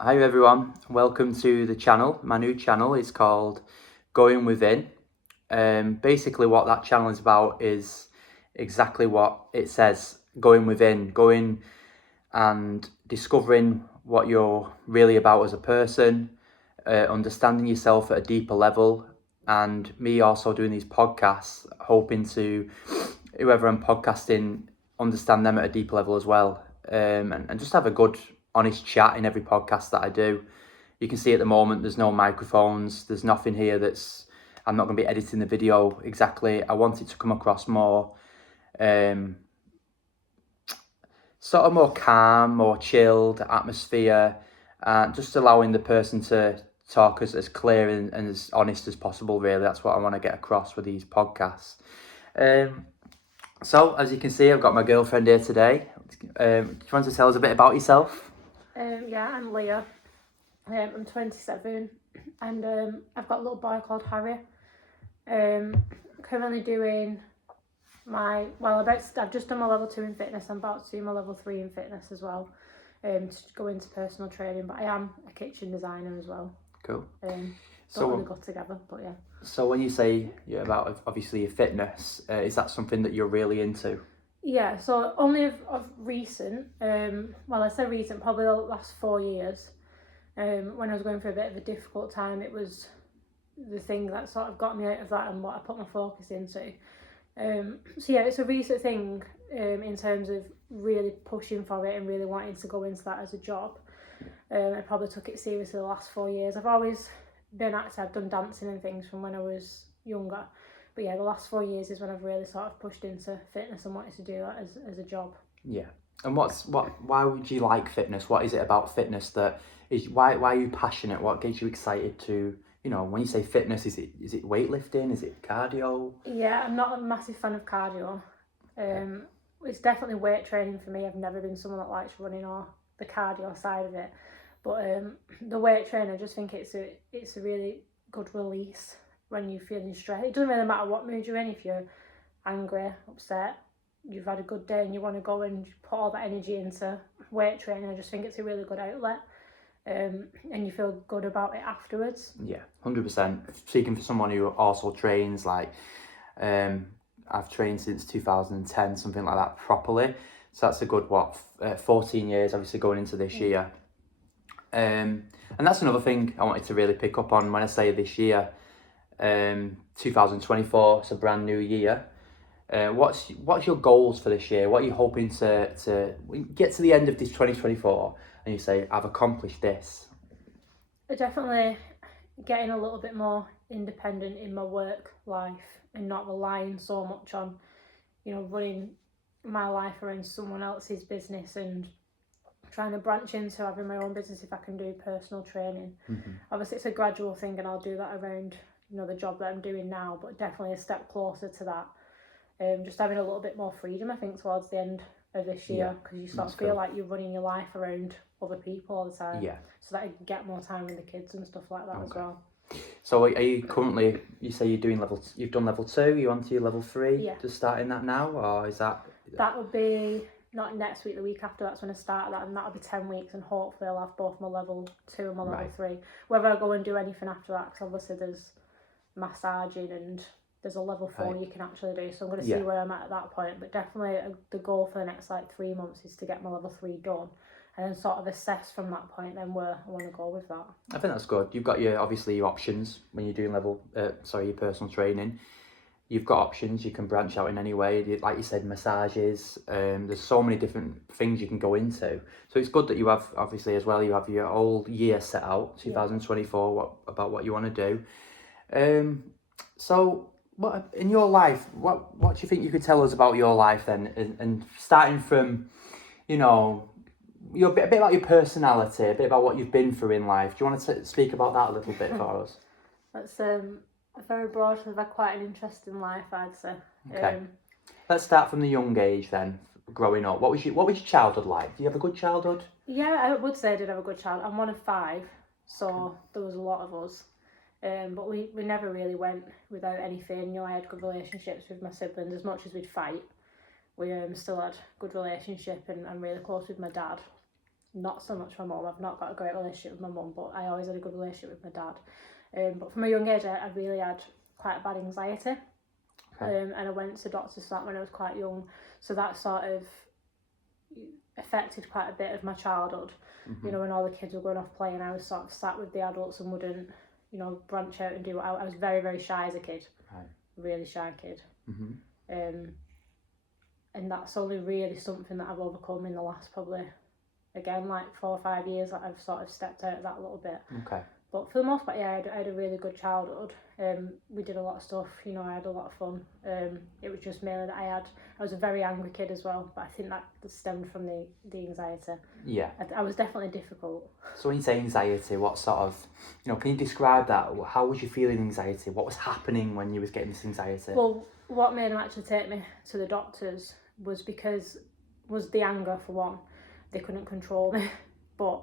Hi everyone, welcome to the channel. My new channel is called Going Within. Basically what that channel is about is exactly what it says, going within, going and discovering what you're really about as a person, understanding yourself at a deeper level, and me also doing these podcasts, hoping to, whoever I'm podcasting, understand them at a deeper level as well, and just have a good, honest chat in every podcast that I do. You can see at the moment there's no microphones, there's nothing here I'm not going to be editing the video exactly. I want it to come across more sort of more calm, more chilled atmosphere, just allowing the person to talk as clear and as honest as possible, really. That's what I want to get across with these podcasts. So, as you can see, I've got my girlfriend here today. Do you want to tell us a bit about yourself? Yeah, I'm Leah. I'm 27 and I've got a little boy called Harry. Currently doing I've just done my level 2 in fitness. I'm about to do my level 3 in fitness as well, to go into personal training, but I am a kitchen designer as well. Cool. Don't really go together, but yeah. So when you say about obviously your fitness, is that something that you're really into? Yeah, so only of recent, I say recent, probably the last 4 years, when I was going through a bit of a difficult time, it was the thing that sort of got me out of that and what I put my focus into. So yeah, it's a recent thing in terms of really pushing for it and really wanting to go into that as a job. I probably took it seriously the last 4 years. I've always been active, I've done dancing and things from when I was younger. But yeah, the last 4 years is when I've really sort of pushed into fitness and wanted to do that as a job. Yeah. And why would you like fitness? What is it about fitness that is, why are you passionate? What gets you excited to, when you say fitness, is it weightlifting? Is it cardio? Yeah, I'm not a massive fan of cardio. It's definitely weight training for me. I've never been someone that likes running or the cardio side of it. But the weight training, I just think it's a really good release when you're feeling stressed. It doesn't really matter what mood you're in. If you're angry, upset, you've had a good day and you want to go and put all that energy into weight training, I just think it's a really good outlet. And you feel good about it afterwards. Yeah, 100%. Speaking for someone who also trains, like, I've trained since 2010, something like that, properly. So that's a good, 14 years, obviously, going into this year. And that's another thing I wanted to really pick up on when I say this year. 2024, it's a brand new year. What's your goals for this year? What are you hoping to get to the end of this 2024 and you say, I've accomplished this? Definitely getting a little bit more independent in my work life and not relying so much on, running my life around someone else's business, and trying to branch into having my own business if I can do personal training. Mm-hmm. Obviously it's a gradual thing and I'll do that around, the job that I'm doing now, but definitely a step closer to that. Just having a little bit more freedom, I think, towards the end of this year, because you sort of feel like you're running your life around other people all the time. Yeah. So that you can get more time with the kids and stuff like that as well. So are you currently, you say you've done level 2, you on to your level 3? Yeah. Just starting that now, or is that? That would be not next week, the week after, that's when I start that, and that'll be 10 weeks, and hopefully I'll have both my level 2 and my level 3. Whether I go and do anything after that, because obviously there's massaging and there's a level 4 you can actually do, so I'm going to see where I'm at that point. But definitely the goal for the next 3 months is to get my level 3 done, and then sort of assess from that point then where I want to go with that. I think that's good. You've got your options when you're doing your personal training. You've got options. You can branch out in any way. Like you said, massages. There's so many different things you can go into. So it's good that you have, obviously, as well, you have your whole year set out, 2024, about what you want to do. So what in your life, what do you think you could tell us about your life then? And starting from, a bit about your personality, a bit about what you've been through in life. Do you want to speak about that a little bit for us? That's very broad. I've had quite an interesting life, I'd say. Okay. Let's start from the young age then, growing up. What was your childhood like? Do you have a good childhood? Yeah, I would say I did have a good childhood. I'm one of 5, so there was a lot of us. But we never really went without anything. I had good relationships with my siblings. As much as we'd fight, we still had good relationship, and I'm really close with my dad. not so much my mum. I've not got a great relationship with my mum, but I always had a good relationship with my dad. But from a young age, I really had quite a bad anxiety. Okay. And I went to doctors for that when I was quite young. So that sort of affected quite a bit of my childhood. You know, when all the kids were going off playing, I was sort of sat with the adults and wouldn't, you know, branch out and do what I was very, very shy as a kid. Right. Really shy kid. And that's only really something that I've overcome in the last probably, again, like 4 or 5 years that I've sort of stepped out of that a little bit. Okay. But for the most part, yeah, I had a really good childhood. We did a lot of stuff, you know, I had a lot of fun. It was just mainly that I was a very angry kid as well, but I think that stemmed from the anxiety. Yeah. I was definitely difficult. So when you say anxiety, what sort of, you know, can you describe that? How was you feeling anxiety? What was happening when you was getting this anxiety? Well, what made them actually take me to the doctors was the anger, for one. They couldn't control me, but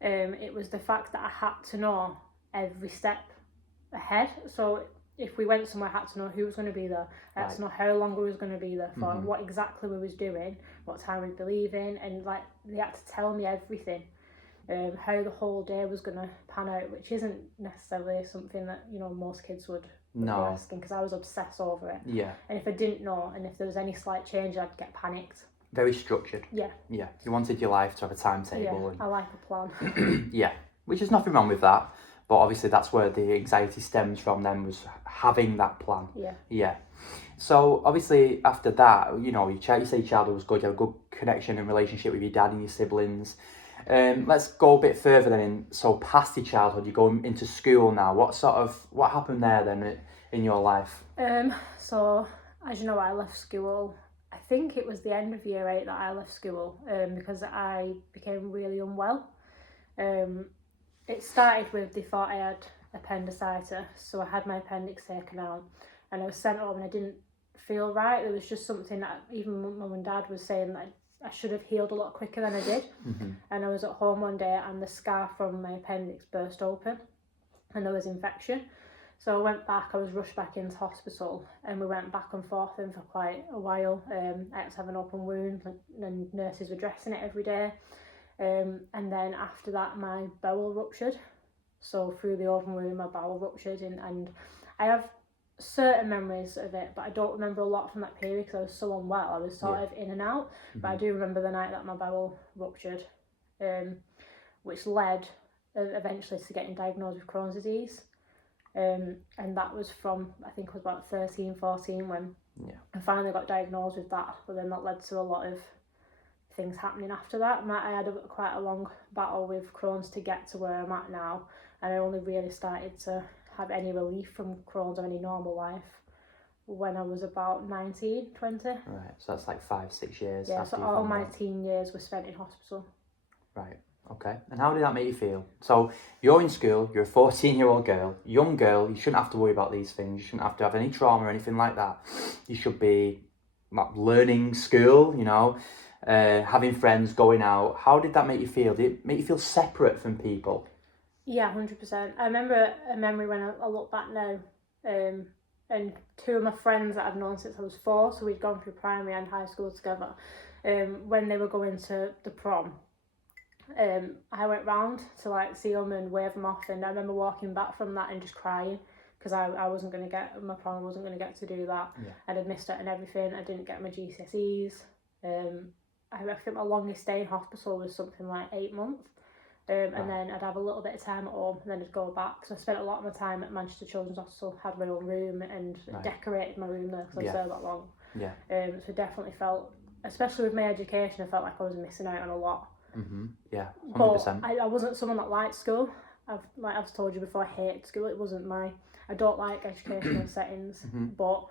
it was the fact that I had to know every step ahead. So if we went somewhere, I had to know who was going to be there. I had to know how long we was going to be there for, what exactly we was doing, what time we'd be leaving, and like they had to tell me everything. How the whole day was going to pan out, which isn't necessarily something that, you know, most kids would be asking, because I was obsessed over it. Yeah. And if I didn't know, and if there was any slight change, I'd get panicked. Very structured. Yeah. Yeah. You wanted your life to have a timetable. Yeah, I like a plan. Yeah, which is nothing wrong with that. But obviously that's where the anxiety stems from then, was having that plan. Yeah. Yeah. So obviously after that, you know, you say your childhood was good, you had a good connection and relationship with your dad and your siblings. Let's go a bit further then. So past your childhood, you're going into school now. What happened there then in your life? So as you know, I left school. I think it was the end of year 8 that I left school, because I became really unwell. It started with, they thought I had appendicitis, so I had my appendix taken out and I was sent home and I didn't feel right. There was just something that even mum and dad was saying that I should have healed a lot quicker than I did. And I was at home one day and the scar from my appendix burst open and there was infection. So I went back, I was rushed back into hospital and we went back and forth in for quite a while. I had to have an open wound and nurses were dressing it every day. And then after that my bowel ruptured. So through the open wound my bowel ruptured and I have certain memories of it, but I don't remember a lot from that period because I was so unwell. I was sort of in and out. But I do remember the night that my bowel ruptured, which led eventually to getting diagnosed with Crohn's disease. And that was from, I think it was about 13, 14 when I finally got diagnosed with that. But then that led to a lot of things happening after that. I had quite a long battle with Crohn's to get to where I'm at now, and I only really started to have any relief from Crohn's or any normal life when I was about 19, 20. Right, so that's like 5, 6 years. Yeah, so all my teen years were spent in hospital. Right, okay. And how did that make you feel? So you're in school, you're a 14-year-old girl, young girl, you shouldn't have to worry about these things, you shouldn't have to have any trauma or anything like that. You should be learning school, you know, having friends, going out. How did that make you feel? Did it make you feel separate from people? Yeah, 100%. I remember a memory when I look back now, and 2 of my friends that I've known since I was 4, so we'd gone through primary and high school together, when they were going to the prom, I went round to like see them and wave them off, and I remember walking back from that and just crying because I wasn't going to get my prom, I wasn't going to get to do that. I'd have missed it and everything. I didn't get my GCSEs. I think my longest stay in hospital was something like 8 months. And then I'd have a little bit of time at home and then I'd go back. So I spent a lot of my time at Manchester Children's Hospital, had my own room and decorated my room there because I was there that long. So I definitely felt, especially with my education, I felt like I was missing out on a lot. Yeah, 100%. But I wasn't someone that liked school. I've told you before, I hated school. It wasn't I don't like educational settings, but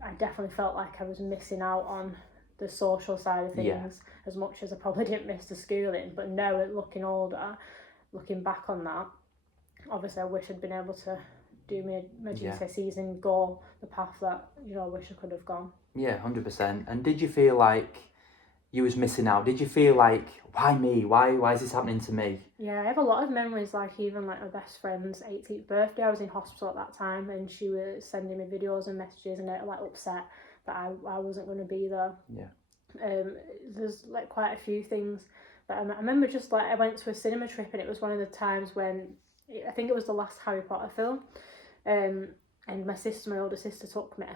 I definitely felt like I was missing out on the social side of things as much as I probably didn't miss the schooling. But now, looking older, looking back on that, obviously I wish I'd been able to do my GCSEs and go the path that, you know, I wish I could have gone. Yeah, 100%. And did you feel like you was missing out? Did you feel like, why me? Why is this happening to me? Yeah, I have a lot of memories, like even like my best friend's 18th birthday. I was in hospital at that time and she was sending me videos and messages and like upset that I wasn't going to be there. Yeah. There's like quite a few things. But I remember just like I went to a cinema trip, and it was one of the times when I think it was the last Harry Potter film, and my older sister took me,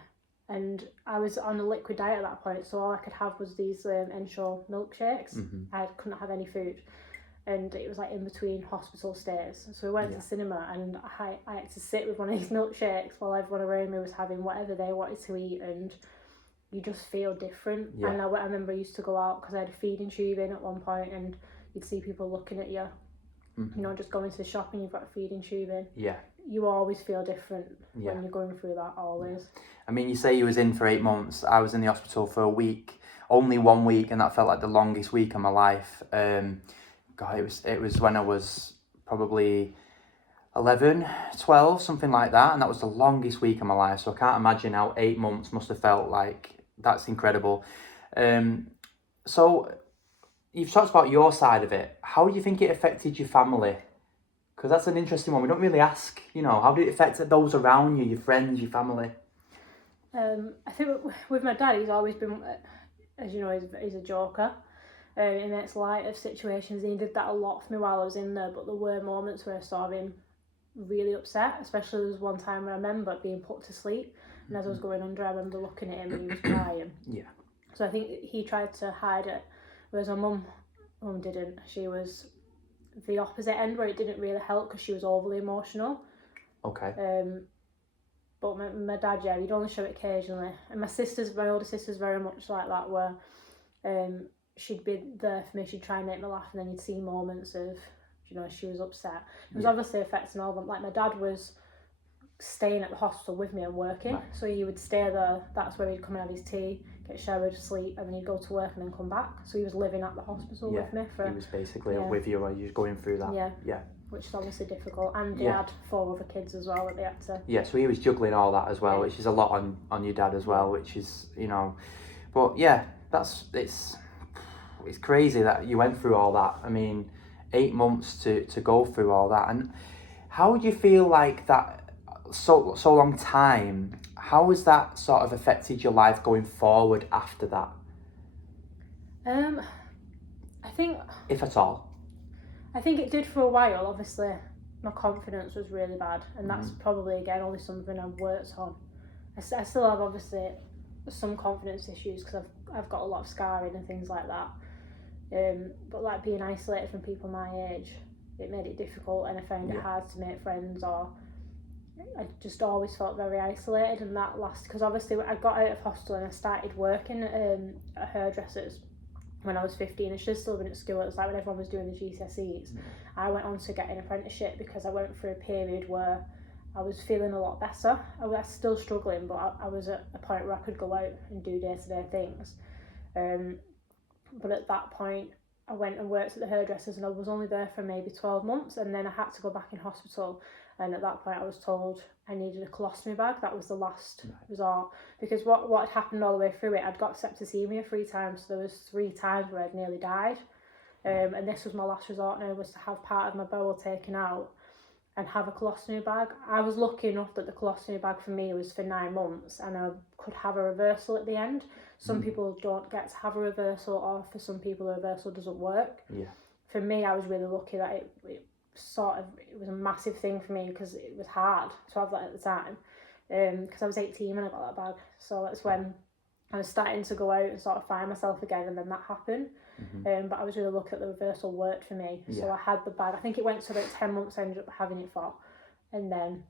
and I was on a liquid diet at that point, so all I could have was these Ensure milkshakes. I couldn't have any food, and it was like in between hospital stays, so we went to the cinema, and I had to sit with one of these milkshakes while everyone around me was having whatever they wanted to eat, and you just feel different. And I remember I used to go out because I had a feeding tube in at one point, and you'd see people looking at you, you know, just going to the shop and you've got a feeding tube in. You always feel different when you're going through that, always. I mean, you say you was in for 8 months. I was in the hospital for a week, only 1 week, and that felt like the longest week of my life. God, it was when I was probably 11, 12, something like that, and that was the longest week of my life, so I can't imagine how 8 months must have felt like. That's incredible. So you've talked about your side of it. How do you think it affected your family? Because that's an interesting one. We don't really ask, you know, how did it affect those around you, your friends, your family? I think with my dad, he's always been, as you know, he's a joker. He makes light of situations, and he did that a lot for me while I was in there, but there were moments where I saw him really upset, especially there was one time where I remember being put to sleep, and as I was going under, I remember looking at him and he was crying. So I think he tried to hide it, whereas my mum didn't. She was the opposite end, where it didn't really help because she was overly emotional. But my dad, he'd only show it occasionally. And my older sister's very much like that, where she'd be there for me, she'd try and make me laugh, and then you'd see moments of, you know, she was upset. It was obviously affecting all of them. Like, my dad was staying at the hospital with me and working, so he would stay there. That's where he'd come and have his tea, get showered, sleep, and then he'd go to work and then come back. So he was living at the hospital with me. He was basically with you while you were going through that. Which is obviously difficult, and he had 4 other kids as well that they had to... so he was juggling all that as well, which is a lot on your dad as well, which is, you know... But it's crazy that you went through all that. I mean, 8 months to go through all that. And how do you feel like that so long time, how has that sort of affected your life going forward after that? I think... If at all. I think it did for a while. Obviously, my confidence was really bad, and that's probably, again, only something I've worked on. I still have, obviously, some confidence issues because I've got a lot of scarring and things like that. But like being isolated from people my age, it made it difficult, and I found it hard to make friends, or I just always felt very isolated. And that lasted because obviously I got out of hospital and I started working at hairdressers when I was 15. I should have still been at school. It was like when everyone was doing the GCSEs. I went on to get an apprenticeship because I went through a period where I was feeling a lot better. I was still struggling, but I was at a point where I could go out and do day-to-day things. But at that point, I went and worked at the hairdressers, and I was only there for maybe 12 months, and then I had to go back in hospital. And at that point, I was told I needed a colostomy bag. That was the last resort. Because what had happened all the way through it, I'd got septicemia 3 times. So there was 3 times where I'd nearly died. And this was my last resort now, was to have part of my bowel taken out and have a colostomy bag. I was lucky enough that the colostomy bag for me was for 9 months, and I could have a reversal at the end. Some people don't get to have a reversal, or for some people a reversal doesn't work. For me, I was really lucky that it was a massive thing for me, because it was hard to have that at the time, because I was 18 when I got that bag. So that's when I was starting to go out and sort of find myself again, and then that happened. But I was really lucky that the reversal worked for me. So I had the bag. I think it went to about 10 months I ended up having it for, and then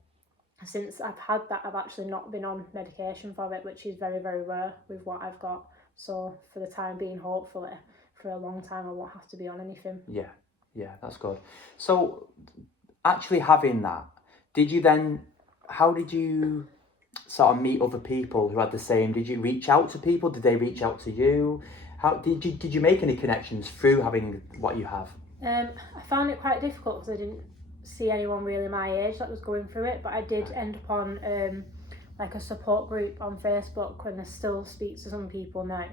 since I've had that, I've actually not been on medication for it, which is very, very rare with what I've got. So for the time being, hopefully for a long time, I won't have to be on anything. Yeah, that's good. So actually having that, how did you sort of meet other people who had the same? Did you reach out to people? Did they reach out to you? How did you make any connections through having what you have? I found it quite difficult because I didn't see anyone really my age that was going through it, but I did end up on like a support group on Facebook, and I still speak to some people now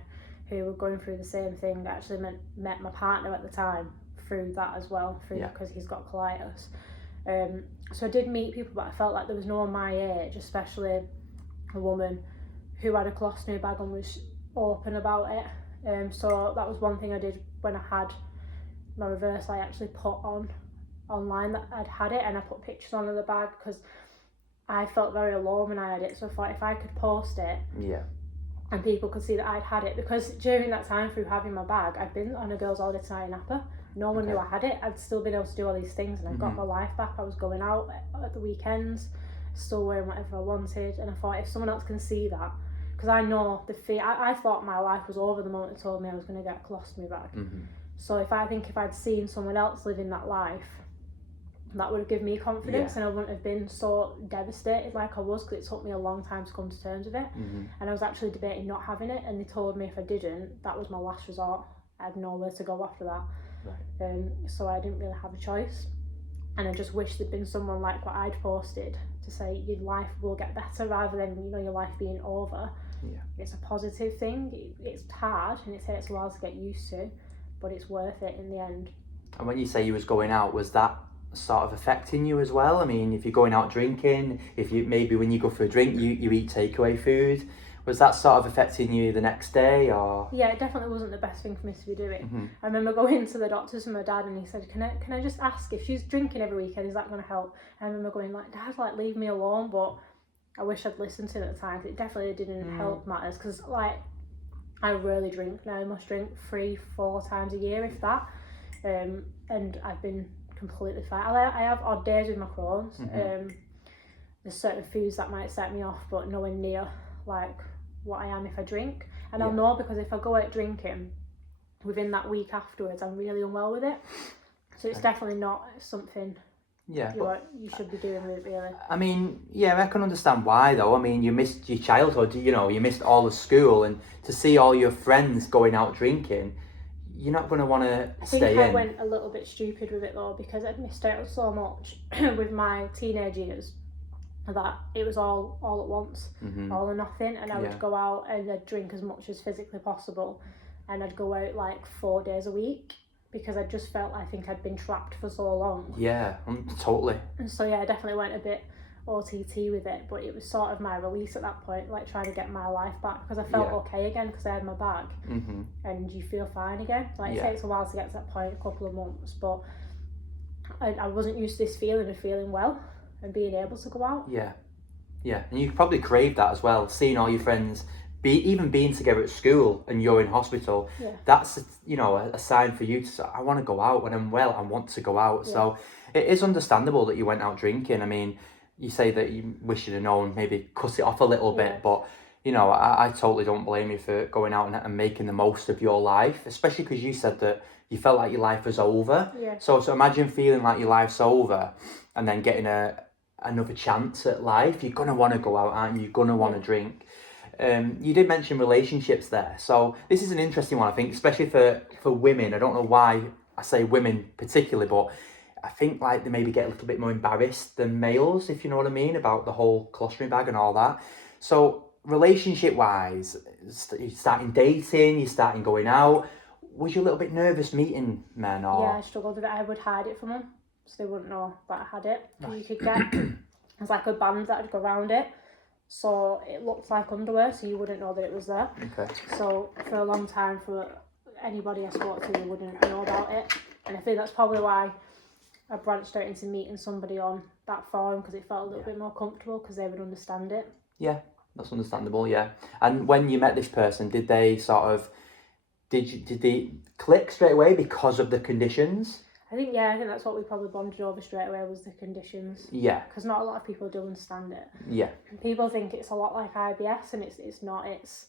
who were going through the same thing. I actually met my partner at the time through that as well, because he's got colitis. So I did meet people, but I felt like there was no one my age, especially a woman who had a colostomy bag and was open about it. So that was one thing I did when I had my reversal, I actually put online that I'd had it, and I put pictures on of the bag because I felt very alone when I had it. So I thought if I could post it, and people could see that I'd had it, because during that time through having my bag, I'd been on a girls' holiday tonight in Napa. No one knew I had it. I'd still been able to do all these things, and I got my life back. I was going out at the weekends, still wearing whatever I wanted, and I thought if someone else can see that, because I know the fear. I thought my life was over the moment they told me I was going to get a colostomy bag. So if I'd seen someone else living that life, that would have given me confidence, and I wouldn't have been so devastated like I was, because it took me a long time to come to terms with it. And I was actually debating not having it, and they told me if I didn't, that was my last resort. I had nowhere to go after that. So I didn't really have a choice, and I just wish there'd been someone like what I'd posted to say your life will get better, rather than your life being over. It's a positive thing. It's hard and it takes a while to get used to, but it's worth it in the end. And when you say you was going out, was that sort of affecting you as well? I mean, if you're going out drinking, if you maybe when you go for a drink you eat takeaway food, was that sort of affecting you the next day? Or yeah, it definitely wasn't the best thing for me to be doing. I remember going to the doctors with my dad, and he said, can I just ask if she's drinking every weekend, is that going to help? And I remember going like, Dad, like, leave me alone. But I wish I'd listened to him at the time, because it definitely didn't help matters, because like I rarely drink now. I must drink 3-4 times a year, if that. And I've been completely fine. I have odd days with my Crohn's. There's certain foods that might set me off, but nowhere near like what I am if I drink. And I'll know, because if I go out drinking, within that week afterwards I'm really unwell with it. So it's definitely not something you should be doing with it, really. I mean, I can understand why though. I mean, you missed your childhood, you missed all of school, and to see all your friends going out drinking, you're not going to want to stay in. I think I went a little bit stupid with it though, because I'd missed out so much with my teenage years, that it was all at once, all or nothing. And I would go out and I'd drink as much as physically possible, and I'd go out like 4 days a week, because I just felt, I think I'd been trapped for so long. Totally. And so I definitely went a bit OTT with it, but it was sort of my release at that point, like trying to get my life back, because I felt okay again, because I had my bag. And you feel fine again. Like it takes a while to get to that point, a couple of months, but I wasn't used to this feeling of feeling well and being able to go out. And you probably crave that as well, seeing all your friends even being together at school and you're in hospital. That's a sign for you to say, I want to go out when I'm well, I want to go out. So it is understandable that you went out drinking. I mean, you say that you wish you'd have known, maybe cut it off a little bit, but I totally don't blame you for going out and making the most of your life, especially because you said that you felt like your life was over. So imagine feeling like your life's over and then getting another chance at life. You're going to want to go out, aren't you? You're going to want to drink. You did mention relationships there. So this is an interesting one, I think, especially for women. I don't know why I say women particularly, but I think like they maybe get a little bit more embarrassed than males, if you know what I mean, about the whole colostomy bag and all that. So relationship-wise, you're starting dating, you're starting going out. Was you a little bit nervous meeting men? Or? Yeah, I struggled with it. I would hide it from them, so they wouldn't know that I had it. You could get, there's like a band that would go around it, so it looked like underwear, so you wouldn't know that it was there. So for a long time, for anybody I spoke to, they wouldn't know about it. And I think that's probably why I branched out into meeting somebody on that forum, because it felt a little bit more comfortable, because they would understand it. Yeah, that's understandable. And when you met this person, did they did they click straight away because of the conditions? I think that's what we probably bonded over straight away, was the conditions. Because not a lot of people do understand it. People think it's a lot like IBS, and it's not. It's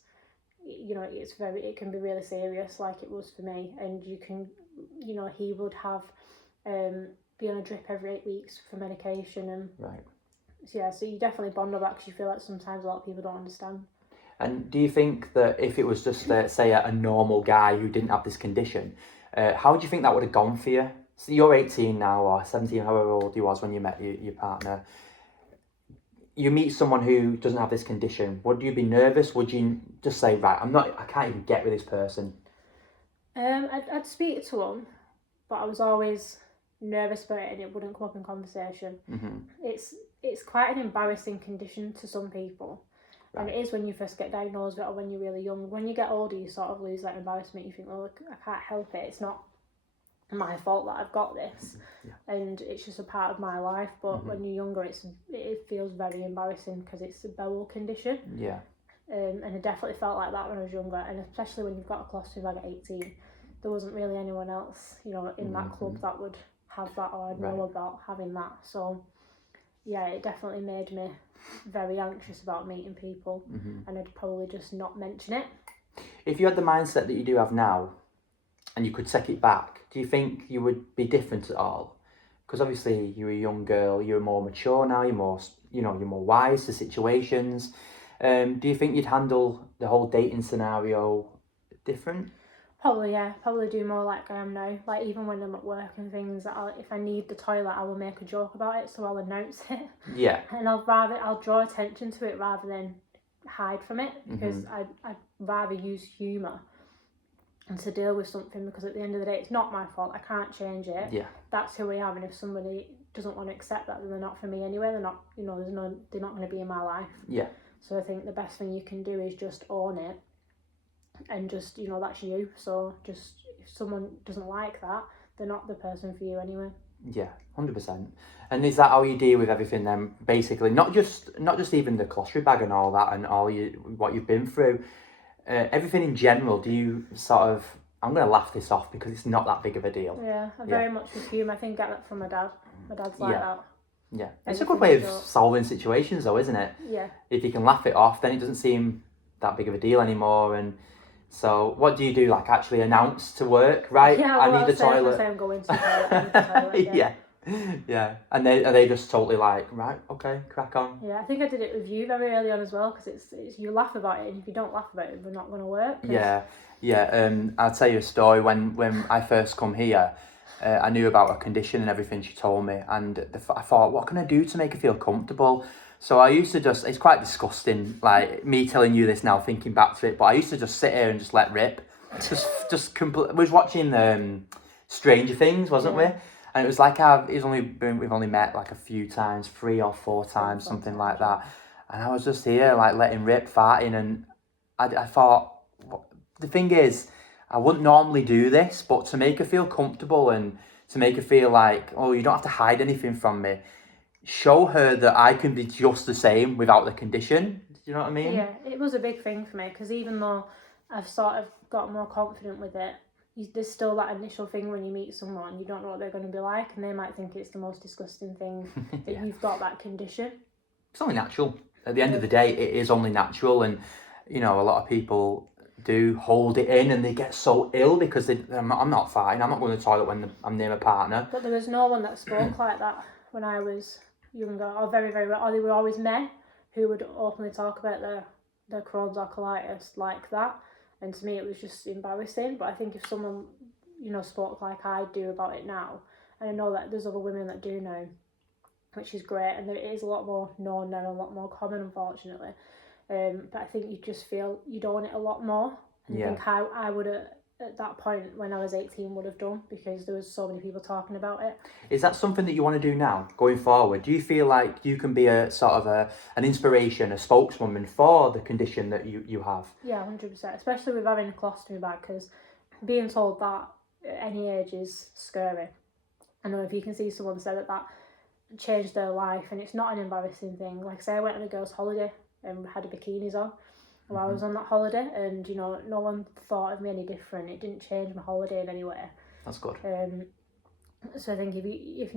it can be really serious, like it was for me. And you can, he would have be on a drip every 8 weeks for medication, and so you definitely bond over that, because you feel like sometimes a lot of people don't understand. And do you think that if it was just say a normal guy who didn't have this condition, how do you think that would have gone for you? So you're 18 now, or 17, however old you was when you met your partner. You meet someone who doesn't have this condition. Would you be nervous? Would you just say, right, I can't even get with this person? I'd speak to him, but I was always nervous about it, and it wouldn't come up in conversation. It's quite an embarrassing condition to some people. And it is when you first get diagnosed with it, or when you're really young. When you get older, you sort of lose that embarrassment. You think, well, I can't help it. It's not my fault that I've got this, and it's just a part of my life. But when you're younger, it feels very embarrassing because it's a bowel condition. Yeah. And I definitely felt like that when I was younger, and especially when you've got a colostomy bag at 18, there wasn't really anyone else, in that club that would have that or I'd know about having that. So yeah, it definitely made me very anxious about meeting people, and I'd probably just not mention it. If you had the mindset that you do have now, and you could take it back, do you think you would be different at all? Because obviously you're a young girl, you're more mature now, you're more wise to situations. Do you think you'd handle the whole dating scenario different? Probably, yeah. Probably do more like I am now. Like, even when I'm at work and things, if I need the toilet, I will make a joke about it, so I'll announce it. Yeah. And I'll draw attention to it rather than hide from it, because I'd rather use humour and to deal with something, because at the end of the day, it's not my fault. I can't change it. Yeah. That's who I am, and if somebody doesn't want to accept that, then they're not for me anyway. They're not, they're not going to be in my life. Yeah. So I think the best thing you can do is just own it, and just, that's you. So just, if someone doesn't like that, they're not the person for you anyway. Yeah, 100%. And is that how you deal with everything then? Basically, not just even the colostomy bag and all that, and what you've been through, everything in general. Do you sort of? I'm going to laugh this off because it's not that big of a deal. Yeah, I very much with humour. I think I get that from my dad. My dad's like that. Yeah, it's a good way of solving situations, though, isn't it? Yeah. If you can laugh it off, then it doesn't seem that big of a deal anymore. And so, what do you do? Like, actually announce to work, right? Yeah, I need the toilet. I'm going to the toilet. I need the toilet. Yeah. And are they just totally like, right, okay, crack on? Yeah, I think I did it with you very early on as well, because it's you laugh about it, and if you don't laugh about it, we're not going to work. Yeah. I'll tell you a story. When I first come here, I knew about her condition and everything she told me, and I thought, what can I do to make her feel comfortable? So I used to it's quite disgusting, like me telling you this now, thinking back to it, but I used to just sit here and just let rip. We was watching Stranger Things, wasn't we? And it was like we've only met like a few times, 3 or 4 times, something like that. And I was just here like letting rip, farting, and I thought, the thing is, I wouldn't normally do this, but to make her feel comfortable and to make her feel like, oh, you don't have to hide anything from me. Show her that I can be just the same without the condition. Do you know what I mean? Yeah, it was a big thing for me, because even though I've sort of got more confident with it, there's still that initial thing when you meet someone, you don't know what they're going to be like, and they might think it's the most disgusting thing that you've got that condition. It's only natural. At the end of the day, it is only natural, and a lot of people do hold it in and they get so ill because I'm not farting, I'm not going to the toilet when I'm near my partner. But there was no one that spoke like that when I was younger, or very, very well, or they were always men who would openly talk about their Crohn's or colitis like that, and to me it was just embarrassing. But I think if someone spoke like I do about it now, and I know that there's other women that do now, which is great, and it is a lot more known now, a lot more common, unfortunately. But I think you just feel you'd own it a lot more, and think how I would have at that point when I was 18 would have done, because there was so many people talking about it. Is that something that you want to do now going forward? Do you feel like you can be a sort of an inspiration, a spokeswoman for the condition that you have? Yeah, 100%, especially with having a colostomy bag, because being told that at any age is scary. I know if you can see someone say that changed their life, and it's not an embarrassing thing. Like, say I went on a girls' holiday and had a bikinis on while I was on that holiday, and no one thought of me any different. It didn't change my holiday in any way. That's good. So I think if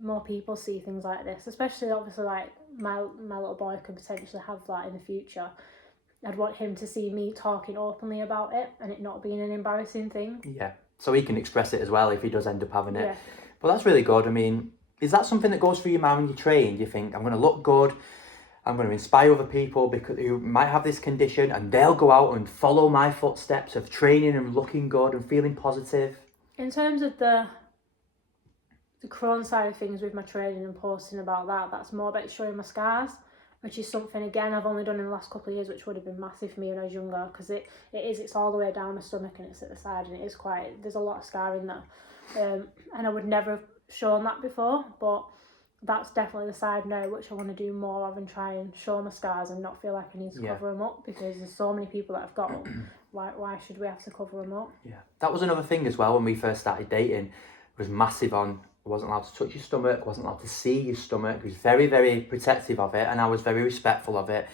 more people see things like this, especially obviously like my little boy could potentially have that in the future, I'd want him to see me talking openly about it and it not being an embarrassing thing. Yeah, so he can express it as well if he does end up having it. Yeah. But that's really good. I mean, is that something that goes through your mind when you train? Do you think, I'm going to look good, I'm going to inspire other people who might have this condition, and they'll go out and follow my footsteps of training and looking good and feeling positive? In terms of the Crohn side of things with my training and posting about that's more about showing my scars, which is something, again, I've only done in the last couple of years, which would have been massive for me when I was younger, because it's all the way down my stomach and it's at the side, and there's a lot of scarring there. And I would never have shown that before, but that's definitely the side now which I want to do more of, and try and show my scars and not feel like I need to cover them up, because there's so many people that have got them Why should we have to cover them up? Yeah, that was another thing as well when we first started dating. It was massive on, I wasn't allowed to touch your stomach, wasn't allowed to see your stomach. It was very, very protective of it, and I was very respectful of it.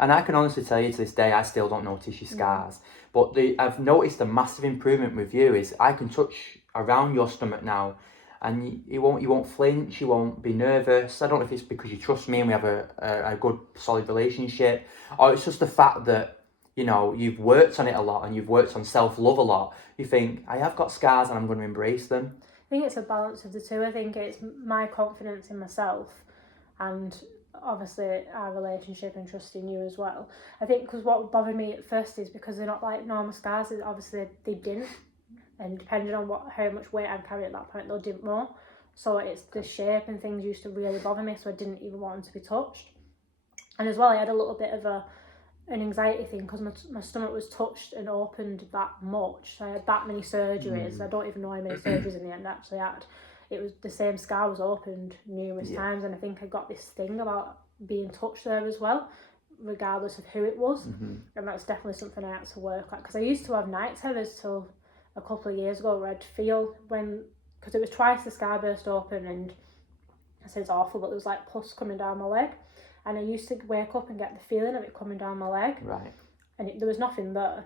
And I can honestly tell you to this day, I still don't notice your scars. But I've noticed a massive improvement with you is I can touch around your stomach now, and you won't flinch, you won't be nervous. I don't know if it's because you trust me and we have a good solid relationship, or it's just the fact that, you know, you've worked on it a lot and you've worked on self-love a lot. You think, I have got scars and I'm going to embrace them. I think it's a balance of the two. I think it's my confidence in myself and obviously our relationship and trusting you as well. I think because what bothered me at first is because they're not like normal scars. Obviously they didn't, and depending on how much weight I'm carrying at that point, they didn't more. So it's the shape and things used to really bother me, so I didn't even want them to be touched. And as well, I had a little bit of an anxiety thing because my stomach was touched and opened that much. So I had that many surgeries. I don't even know how many surgeries in the end I actually had. It was the same scar was opened numerous times, and I think I got this thing about being touched there as well, regardless of who it was. And that's definitely something I had to work at, because I used to have night terrors till a couple of years ago where I'd feel because it was twice the scar burst open, and I said it's awful, but there was like pus coming down my leg, and I used to wake up and get the feeling of it coming down my leg, and there was nothing there.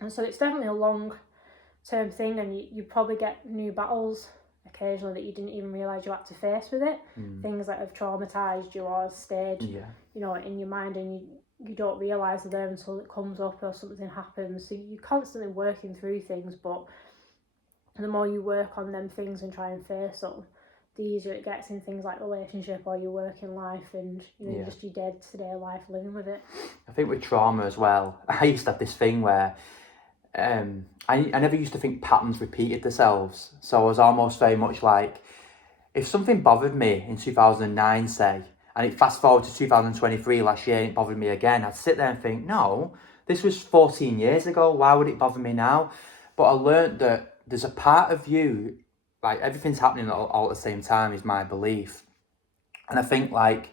And so it's definitely a long term thing, and you probably get new battles occasionally that you didn't even realise you had to face with it. Things that have traumatised you or stayed you know, in your mind, and you don't realise they're there until it comes up or something happens. So you're constantly working through things, but the more you work on them things and try and face them, the easier it gets in things like relationship or your working life and, you know, just your day-to-day life living with it. I think with trauma as well, I used to have this thing where I never used to think patterns repeated themselves. So I was almost very much like, if something bothered me in 2009, say, and it fast forward to 2023 last year and it bothered me again, I'd sit there and think, no, this was 14 years ago, why would it bother me now? But I learned that there's a part of you, like everything's happening all at the same time is my belief. And I think like,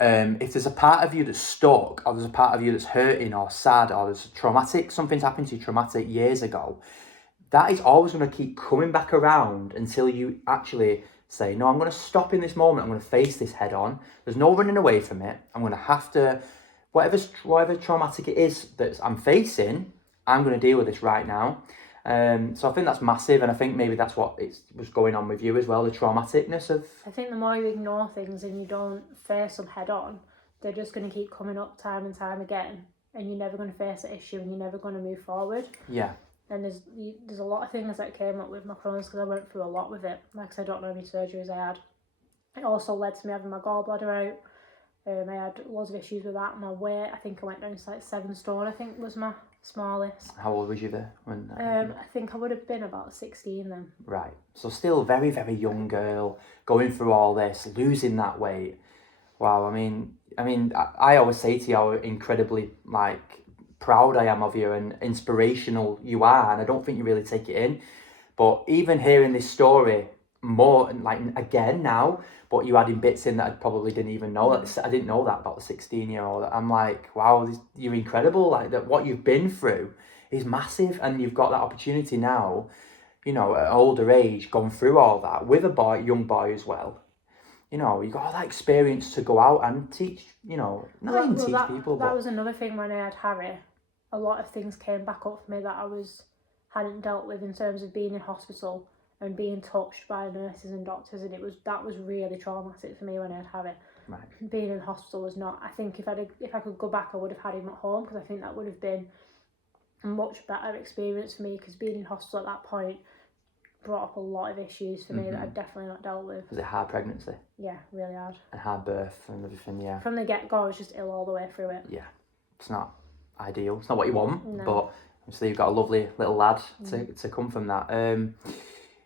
if there's a part of you that's stuck, or there's a part of you that's hurting or sad, or there's traumatic, something's happened to you traumatic years ago, that is always going to keep coming back around until you actually say, no, I'm going to stop in this moment. I'm going to face this head on. There's no running away from it. I'm going to have to, whatever traumatic it is that I'm facing, I'm going to deal with this right now. So I think that's massive, and I think maybe that's what was going on with you as well, the traumaticness of... I think the more you ignore things and you don't face them head on, they're just going to keep coming up time and time again, and you're never going to face the issue and you're never going to move forward. Yeah. And there's a lot of things that came up with my Crohn's because I went through a lot with it. Like I said, I don't know how many surgeries I had. It also led to me having my gallbladder out. I had loads of issues with that. My weight, I think I went down to like 7 stone, I think was my smallest. How old was you there when? I think I would have been about 16 then. Right. So still a very, very young girl going through all this, losing that weight. Wow. I mean, I always say to you how incredibly proud I am of you and inspirational you are, and I don't think you really take it in. But even hearing this story more, like again now, but you adding bits in that I probably didn't even know. I didn't know that about the 16-year-old. I'm like, wow, you're incredible. Like that, what you've been through is massive, and you've got that opportunity now, you know, at older age, gone through all that with a young boy as well. You know, you got all that experience to go out and teach, you know, people. That was another thing when I had Harry. A lot of things came back up for me that I hadn't dealt with in terms of being in hospital and being touched by nurses and doctors, and that was really traumatic for me when I had Harry. Right. Being in hospital was not. I think if I could go back, I would have had him at home, because I think that would have been a much better experience for me, because being in hospital at that point brought up a lot of issues for me that I'd definitely not dealt with. Was it hard pregnancy? Yeah, really hard. And hard birth and everything, yeah. From the get-go, I was just ill all the way through it. Yeah, it's not ideal. It's not what you want, No. but obviously you've got a lovely little lad to come from that.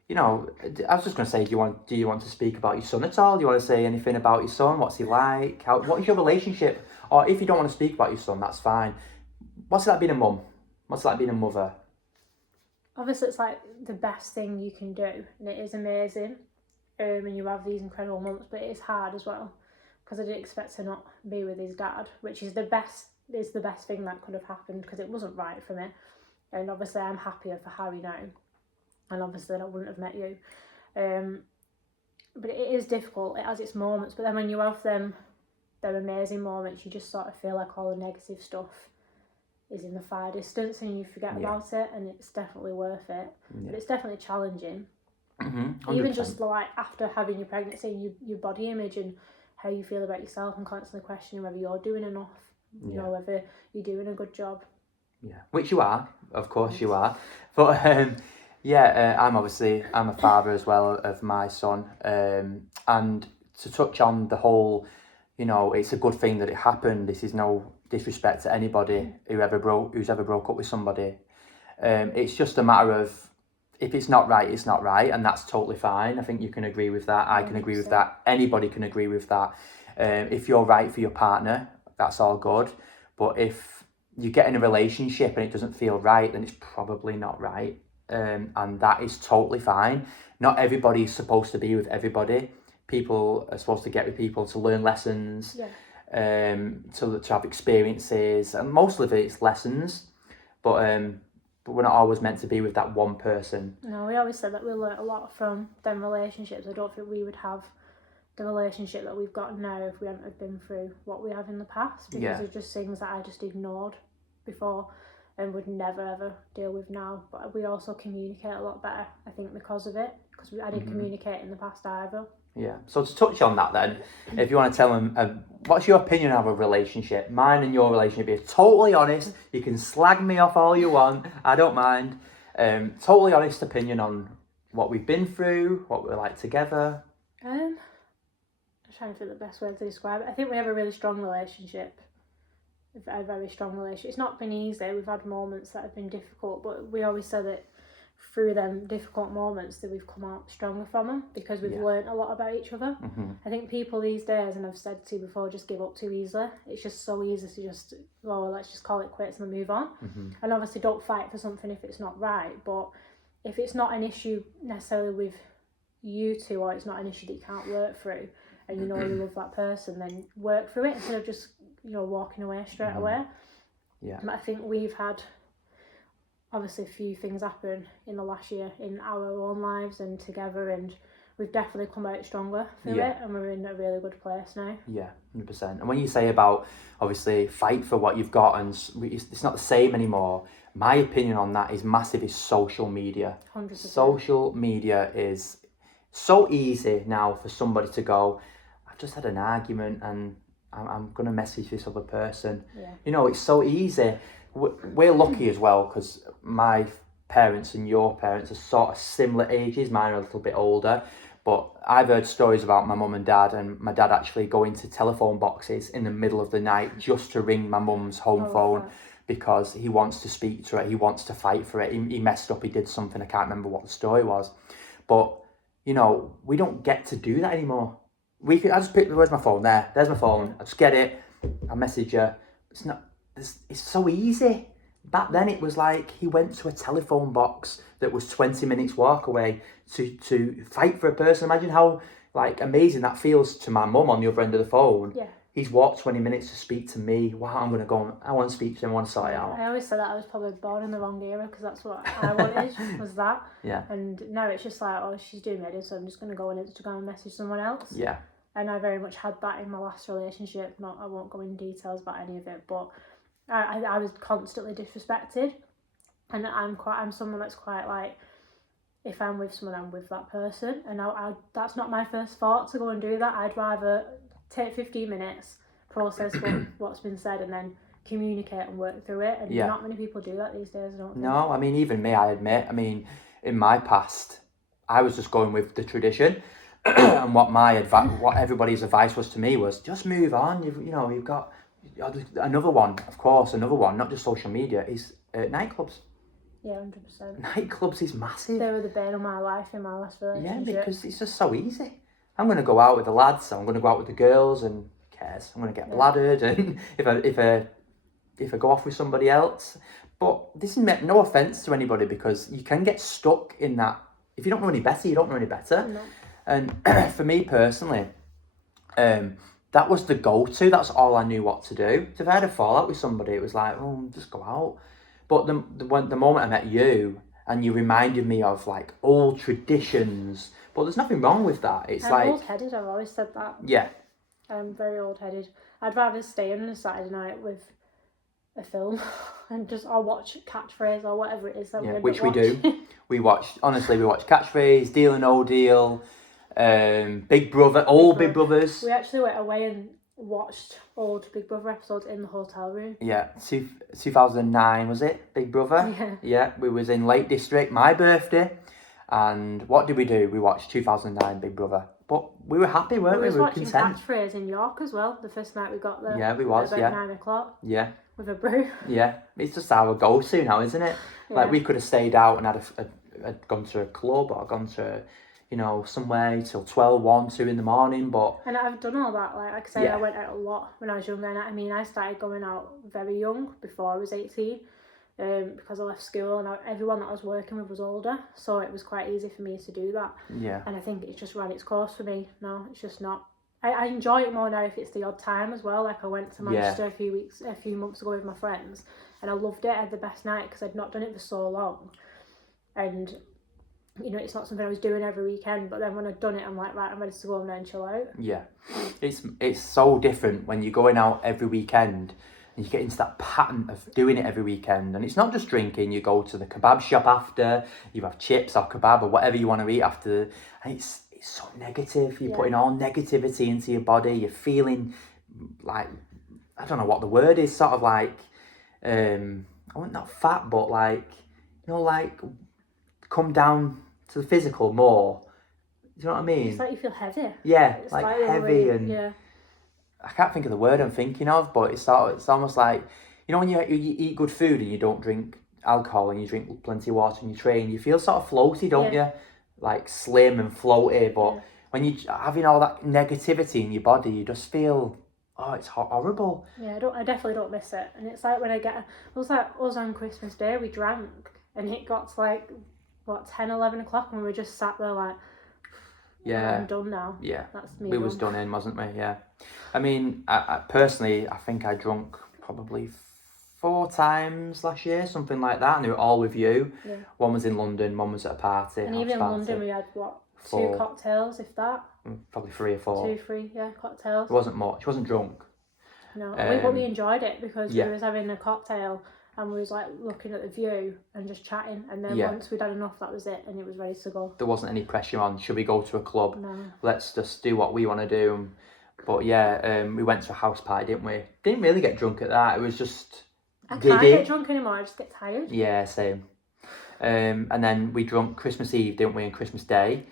You know, I was just going to say, do you want to speak about your son at all? Do you want to say anything about your son? What's he like? What is your relationship? Or if you don't want to speak about your son, that's fine. What's it like being a mum? What's it like being a mother? Obviously, it's like the best thing you can do, and it is amazing. And you have these incredible moments, but it is hard as well, because I didn't expect to not be with his dad, which is the best thing that could have happened, because it wasn't right for me. and obviously I'm happier for Harry now, and obviously I wouldn't have met you. But it is difficult. It has its moments, but then when you have them amazing moments, you just sort of feel like all the negative stuff is in the far distance and you forget about it, and it's definitely worth it. But it's definitely challenging. Even just like after having your pregnancy and your body image and how you feel about yourself, and constantly questioning whether you're doing enough, you know, whether you're doing a good job. Yeah, which you are, of course you are. But I'm a father as well of my son. And to touch on the whole, you know, it's a good thing that it happened. This is no disrespect to anybody who's ever broke up with somebody. It's just a matter of, if it's not right, it's not right, and that's totally fine. I think you can agree with that. I can agree with that. Anybody can agree with that. If you're right for your partner, that's all good. But if you get in a relationship and it doesn't feel right, then it's probably not right. And that is totally fine. Not everybody is supposed to be with everybody. People are supposed to get with people to learn lessons, to have experiences, and most of it's lessons. But we're not always meant to be with that one person. No, we always said that we learnt a lot from them relationships. I don't think we would have the relationship that we've got now if we hadn't have been through what we have in the past, because there's just things that I just ignored before and would never ever deal with now. But we also communicate a lot better, I think, because of it, because I didn't communicate in the past either. Yeah, so to touch on that then, if you want to tell them, what's your opinion of a relationship? Mine and your relationship, be totally honest. You can slag me off all you want, I don't mind. Totally honest opinion on what we've been through, what we're like together. I'm trying to think the best way to describe it. I think we have a really strong relationship. A very strong relationship. It's not been easy. We've had moments that have been difficult, but we always say that through them difficult moments that we've come out stronger from them, because we've learnt a lot about each other. I think people these days, and I've said to you before, just give up too easily. It's just so easy to just, well, let's just call it quits and move on. And obviously don't fight for something if it's not right, but if it's not an issue necessarily with you two, or it's not an issue that you can't work through, and you know you love that person, then work through it instead of just, you know, walking away straight away. But I think we've had obviously a few things happen in the last year in our own lives and together, and we've definitely come out stronger through it, and we're in a really good place now. 100%. And when you say about obviously fight for what you've got and it's not the same anymore, my opinion on that is massive, is social media. 100%. Social media is so easy now for somebody to go, I've just had an argument and I'm going to message this other person. You know, it's so easy. We're lucky as well, because my parents and your parents are sort of similar ages. Mine are a little bit older, but I've heard stories about my mum and dad, and my dad actually going to telephone boxes in the middle of the night just to ring my mum's home phone, because he wants to speak to her, he wants to fight for it. He messed up, he did something, I can't remember what the story was. But, you know, we don't get to do that anymore. I just pick, where's my phone? There's my phone. I just get it, I message her. It's so easy. Back then it was like he went to a telephone box that was 20 minutes walk away to fight for a person. Imagine how like amazing that feels to my mum on the other end of the phone. He's walked 20 minutes to speak to me. Wow, I'm going to go, I want to speak to him, I want to sort it out. I always said that I was probably born in the wrong era, because that's what I wanted, was that. And now it's just like, oh, she's doing ready, so I'm just going to go on Instagram and message someone else. And I very much had that in my last relationship. I won't go into details about any of it, but I was constantly disrespected, and I'm someone that's quite like, if I'm with someone, I'm with that person, and that's not my first thought to go and do that. I'd rather take 15 minutes, process what's been said, and then communicate and work through it. And not many people do that these days, I don't think. No, I mean, even me, I admit, in my past, I was just going with the tradition. And what everybody's advice was to me was, just move on. You've got another one, not just social media, is nightclubs. 100%. Nightclubs is massive. They were the bane of my life in my last relationship. Yeah, because it's just so easy. I'm going to go out with the lads, I'm going to go out with the girls, and who cares? I'm going to get bladdered, and if I go off with somebody else. But this is no offence to anybody, because you can get stuck in that. If you don't know any better, you don't know any better. No. And for me personally, that was the go-to. That's all I knew what to do. So if I had a fallout with somebody, it was like, oh, just go out. But the moment I met you, and you reminded me of like old traditions, but there's nothing wrong with that. It's I'm old-headed, I've always said that. Yeah. I'm very old-headed. I'd rather stay on a Saturday night with a film and or watch Catchphrase or whatever it is that we end which up we watching. do. We watch Catchphrase, Deal or No Deal, Big Brother, Big Brothers. We actually went away and watched old Big Brother episodes in the hotel room. Yeah, 2009 was it? Big Brother. Yeah, we was in Lake District, my birthday, and what did we do? We watched 2009 Big Brother, but we were happy, weren't we? We were content. watching Catchphrase in York as well. The first night we got there. Yeah, we was. About 9 o'clock. Yeah. With a brew. Yeah, it's just our go-to now, isn't it? Yeah. Like we could have stayed out and had gone to a club or gone to, somewhere till 12, 1, 2 in the morning, but... And I've done all that, like I said, I went out a lot when I was younger. I mean, I started going out very young, before I was 18, because I left school and everyone that I was working with was older, so it was quite easy for me to do that. Yeah. And I think it's just ran its course for me now. It's just not... I enjoy it more now if it's the odd time as well. Like I went to Manchester a few months ago with my friends, and I loved it. I had the best night because I'd not done it for so long, and it's not something I was doing every weekend. But then when I'd done it, I'm like, right, I'm ready to go home now and chill out. Yeah, it's so different when you're going out every weekend and you get into that pattern of doing it every weekend. And it's not just drinking. You go to the kebab shop after, you have chips or kebab or whatever you want to eat after, and it's so negative. You're putting all negativity into your body. You're feeling like, I don't know what the word is, sort of like, I want not fat, but like, like come down to the physical more. Do you know what I mean? It's like you feel heavy. Yeah, like heavy and I can't think of the word I'm thinking of, but it's almost like, when you eat good food and you don't drink alcohol and you drink plenty of water and you train, you feel sort of floaty, don't you? Like slim and floaty, but when you're having all that negativity in your body, you just feel, it's horrible. Yeah, I definitely don't miss it. And it's like when it was like us on Christmas Day, we drank and it got to like, 10, 11 o'clock and we were just sat there like, I'm done now. Yeah, that's me. We was done in, wasn't we? Yeah. I mean, I personally, I think I drunk probably 4 times last year, something like that, and they were all with you. Yeah. One was in London, one was at a party. And even in London we had, 2 cocktails, if that? Probably 3 or 4. 2, 3, cocktails. It wasn't much, it wasn't drunk. No, but we enjoyed it because we was having a cocktail and we was like looking at the view and just chatting, and then once we'd had enough, that was it, and it was ready to go. There wasn't any pressure on, should we go to a club? No. Let's just do what we want to do. But we went to a house party, didn't we? Didn't really get drunk at that, it was just... I can't get drunk anymore, I just get tired. Yeah, same. And then we drunk Christmas Eve, didn't we, and Christmas Day.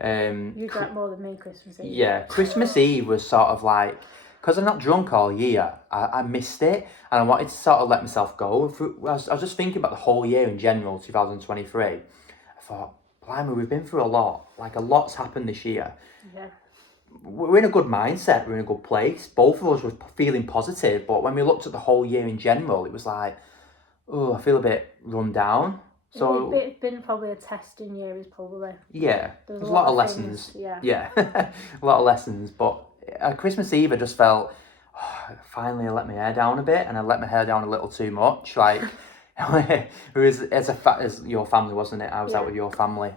You drank more than me Christmas Eve. Yeah, Christmas Eve was sort of like... Because I'm not drunk all year, I missed it, and I wanted to sort of let myself go. I was just thinking about the whole year in general, 2023. I thought, blimey, we've been through a lot. Like, a lot's happened this year. Yeah. We're in a good mindset, we're in a good place. Both of us were feeling positive, but when we looked at the whole year in general, it was like, I feel a bit run down. So it's been probably a testing year, is probably. Yeah, there's a lot of lessons. Yeah, a lot of lessons, but... At Christmas Eve, I just felt, finally I let my hair down a bit, and I let my hair down a little too much. Like, it was as your family, wasn't it? I was out with your family.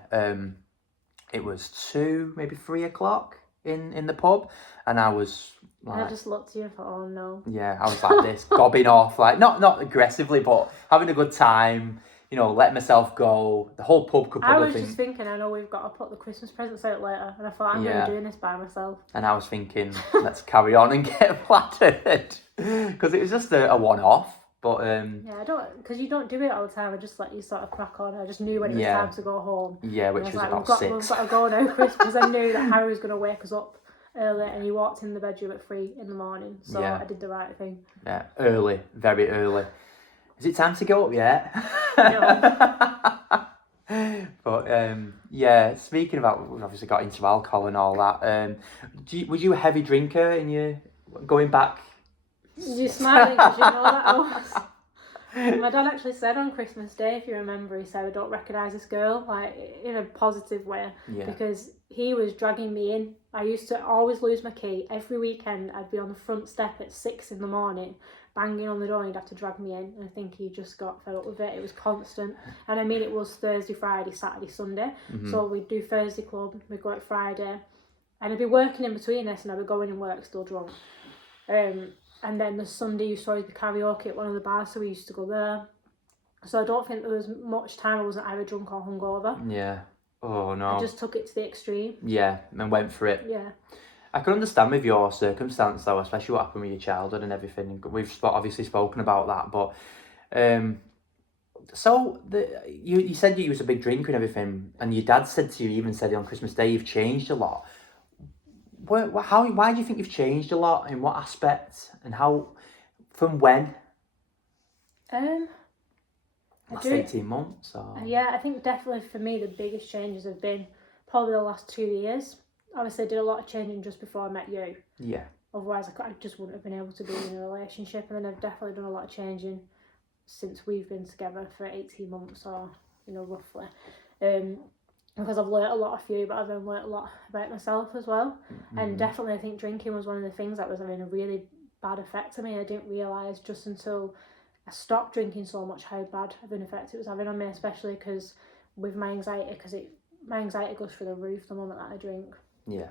It was 2, maybe 3 o'clock in the pub, and I was like... I just looked at you and thought, oh no. Yeah, I was like this, gobbing off, like, not aggressively, but having a good time. Let myself go. The whole pub could probably think... I was just thinking, I know we've got to put the Christmas presents out later, and I thought, I'm really doing this by myself. And I was thinking, let's carry on and get flattered. Because it was just a one-off, but... Yeah, because you don't do it all the time, I just let you sort of crack on. I just knew when it was time to go home. Yeah, which was like, about 6. We've got to go now, Chris, because I knew that Harry was going to wake us up early, and he walked in the bedroom at 3 in the morning, so I did the right thing. Yeah, early, very early. Is it time to go up yet? No. But speaking about, we've obviously got into alcohol and all that. Was you a heavy drinker in your going back? You're smiling because you know that I was. My dad actually said on Christmas Day, if you remember, he said, I don't recognise this girl, like in a positive way, because he was dragging me in. I used to always lose my key. Every weekend I'd be on the front step at 6 a.m, banging on the door, and he'd have to drag me in. And I think he just got fed up with it. It was constant. And I mean, it was Thursday, Friday, Saturday, Sunday. So we'd do Thursday club, we'd go out Friday. And I'd be working in between this, and I'd be going in work still drunk. And then the Sunday used to always be karaoke at one of the bars, so we used to go there. So I don't think there was much time I wasn't either drunk or hungover. Yeah. Oh, no. I just took it to the extreme. Yeah, and went for it. Yeah. I can understand with your circumstance, though, especially what happened with your childhood and everything. We've obviously spoken about that, but... So, you said you was a big drinker and everything, and your dad said to you, even said on Christmas Day, you've changed a lot. Why do you think you've changed a lot? In what aspect? And how... From when? Last 18 months? Or... Yeah, I think definitely for me the biggest changes have been probably the last 2 years. Obviously I did a lot of changing just before I met you. Yeah. Otherwise I just wouldn't have been able to be in a relationship. And then I've definitely done a lot of changing since we've been together for 18 months or, roughly. Because I've learnt a lot of you, but I've then learnt a lot about myself as well. And definitely I think drinking was one of the things that was having a really bad effect on me. I didn't realise just until I stopped drinking so much how bad of an effect it was having on me, especially because with my anxiety, my anxiety goes through the roof the moment that I drink. Yeah.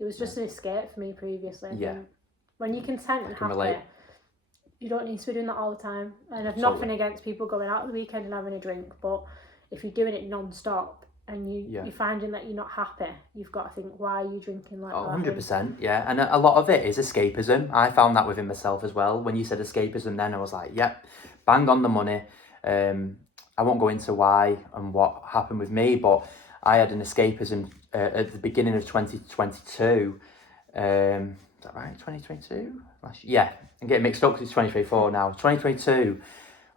It was just an escape for me previously. Yeah. When you're content and happy, you don't need to be doing that all the time. And I've nothing against people going out the weekend and having a drink, but if you're doing it non-stop and you're finding that you're not happy, you've got to think, why are you drinking like that? 100%, yeah. And a lot of it is escapism. I found that within myself as well. When you said escapism then, I was like, yep, bang on the money. I won't go into why and what happened with me, but I had an escapism at the beginning of 2022. Is that right? 2022? Yeah, I'm getting mixed up because it's 2024 now. 2022,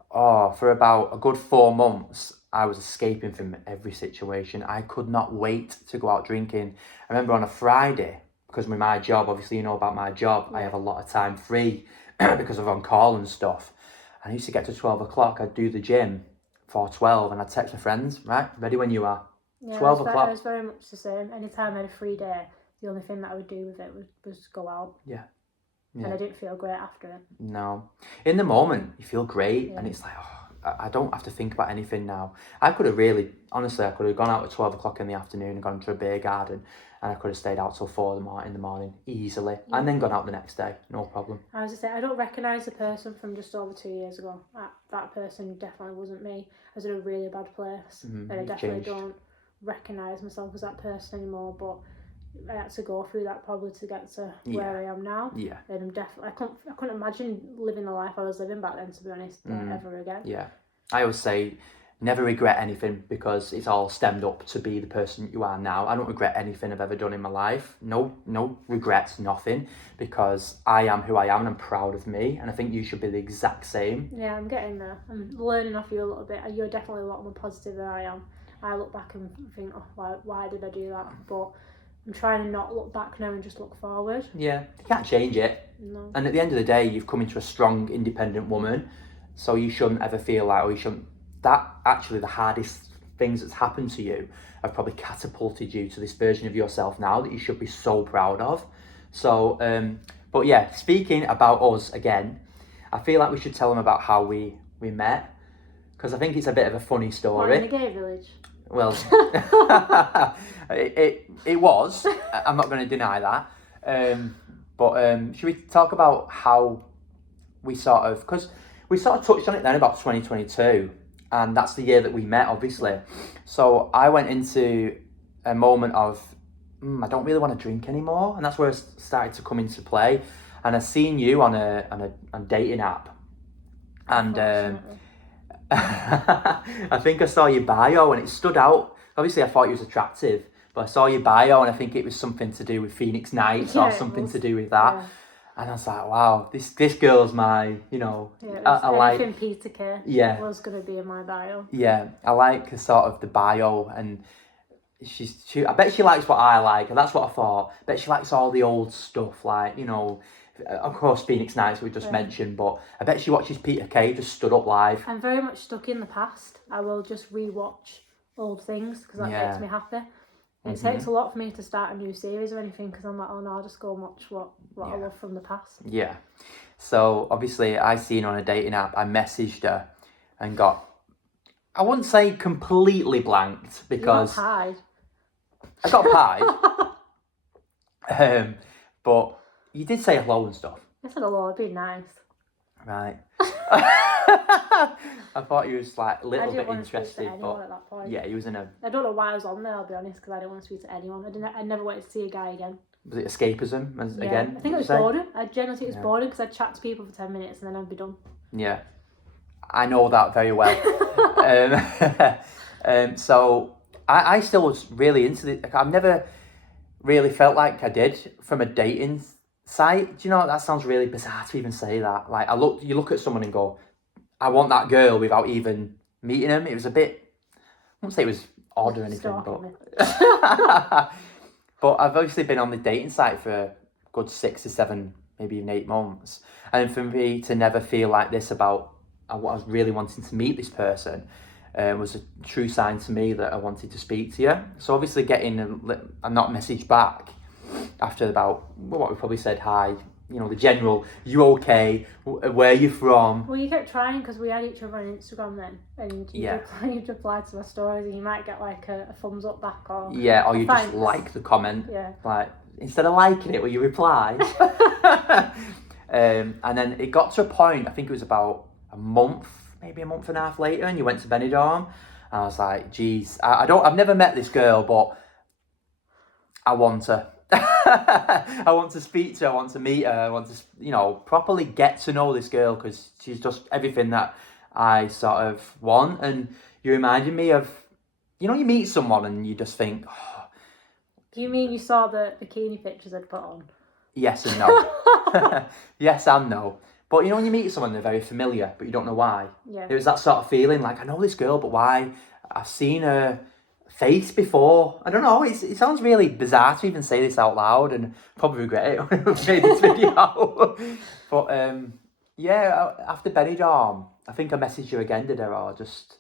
for about a good 4 months, I was escaping from every situation. I could not wait to go out drinking. I remember on a Friday, because with my job, obviously you know about my job, I have a lot of time free because of on call and stuff. I used to get to 12 o'clock, I'd do the gym for 12 and I'd text my friends, right, ready when you are. Yeah, 12 o'clock. I was very much the same. Anytime I had a free day, the only thing that I would do with it was go out. Yeah. And I didn't feel great after it. No. In the moment, you feel great and it's like, I don't have to think about anything now. I could have honestly, I could have gone out at 12 o'clock in the afternoon and gone to a beer garden and I could have stayed out till 4 in the morning easily and then gone out the next day, no problem. I was just saying, I don't recognise the person from just over 2 years ago. That person definitely wasn't me. I was in a really bad place and I definitely don't recognise myself as that person anymore, but I had to go through that probably to get to where I am now. Yeah. And I'm definitely, I couldn't imagine living the life I was living back then, to be honest, ever again. Yeah. I always say, never regret anything because it's all stemmed up to be the person you are now. I don't regret anything I've ever done in my life. No regrets, nothing, because I am who I am and I'm proud of me. And I think you should be the exact same. Yeah, I'm getting there. I'm learning off you a little bit. You're definitely a lot more positive than I am. I look back and think, why did I do that? But I'm trying to not look back now and just look forward. Yeah, you can't change it. No. And at the end of the day, you've come into a strong, independent woman. So you shouldn't ever feel like, that actually the hardest things that's happened to you have probably catapulted you to this version of yourself now that you should be so proud of. So, but yeah, speaking about us again, I feel like we should tell them about how we met, because I think it's a bit of a funny story. In a gay village? Well, it was. I'm not going to deny that. But should we talk about how we because we sort of touched on it then about 2022, and that's the year that we met, obviously. So I went into a moment of, I don't really want to drink anymore, and that's where it started to come into play. And I seen you on a dating app, and I think I saw your bio and it stood out. Obviously, I thought you was attractive, but I saw your bio and I think it was something to do with Phoenix Nights or something to do with that. Yeah. And I was like, wow, this girl's my, I like... Anything Peter K was going to be in my bio. Yeah, I like sort of the bio, and I bet she likes what I like, and that's what I thought. I bet she likes all the old stuff, like, of course, Phoenix Nights we just mentioned, but I bet she watches Peter Kay just stood up live. I'm very much stuck in the past. I will just rewatch old things because that makes me happy. It takes a lot for me to start a new series or anything because I'm like, oh no, I'll just go and watch what I love from the past. Yeah. So obviously I seen her on a dating app. I messaged her and got, I wouldn't say completely blanked because I got pied. But you did say hello and stuff. I said hello, it'd be nice. Right. I thought you was like a little bit interested, but at that point. Yeah, he was in a. I don't know why I was on there. I'll be honest, because I didn't want to speak to anyone. I never wanted to see a guy again. Was it escapism again? I think it was boredom. I generally think it was boredom because I'd chat to people for 10 minutes and then I'd be done. Yeah, I know that very well. So I still was really into it. I've never really felt like I did from a dating site. Do you know, that sounds really bizarre to even say that. Like you look at someone and go, I want that girl without even meeting them. It was a bit, I won't say it was odd or anything, but but I've obviously been on the dating site for a good 6 to 7, maybe even 8 months. And for me to never feel like this about what I was really wanting to meet this person was a true sign to me that I wanted to speak to you. So obviously getting a not message back after about what we probably said hi, you know, the general, you okay, where are you from? Well, you kept trying because we had each other on Instagram then, and you'd reply to my stories and you might get like a thumbs up back or... Yeah, or you just like the comment. Yeah. Like, instead of liking it, will you reply? And then it got to a point, I think it was about a month, maybe a month and a half later, and you went to Benidorm, and I was like, geez, I've never met this girl, but I want her. I want to speak to her, I want to meet her, I want to, you know, properly get to know this girl because she's just everything that I sort of want. And you reminded me of, you know, you meet someone and you just think, oh. Do you mean you saw the bikini pictures I'd put on? Yes and no. Yes and no. But you know when you meet someone, they're very familiar, but you don't know why. Yeah. It was that sort of feeling like, I know this girl, but why? I've seen her face before. I don't know, it sounds really bizarre to even say this out loud and probably regret it when I made this video. But yeah, after Benidorm, I think I messaged you again, did I? Or just,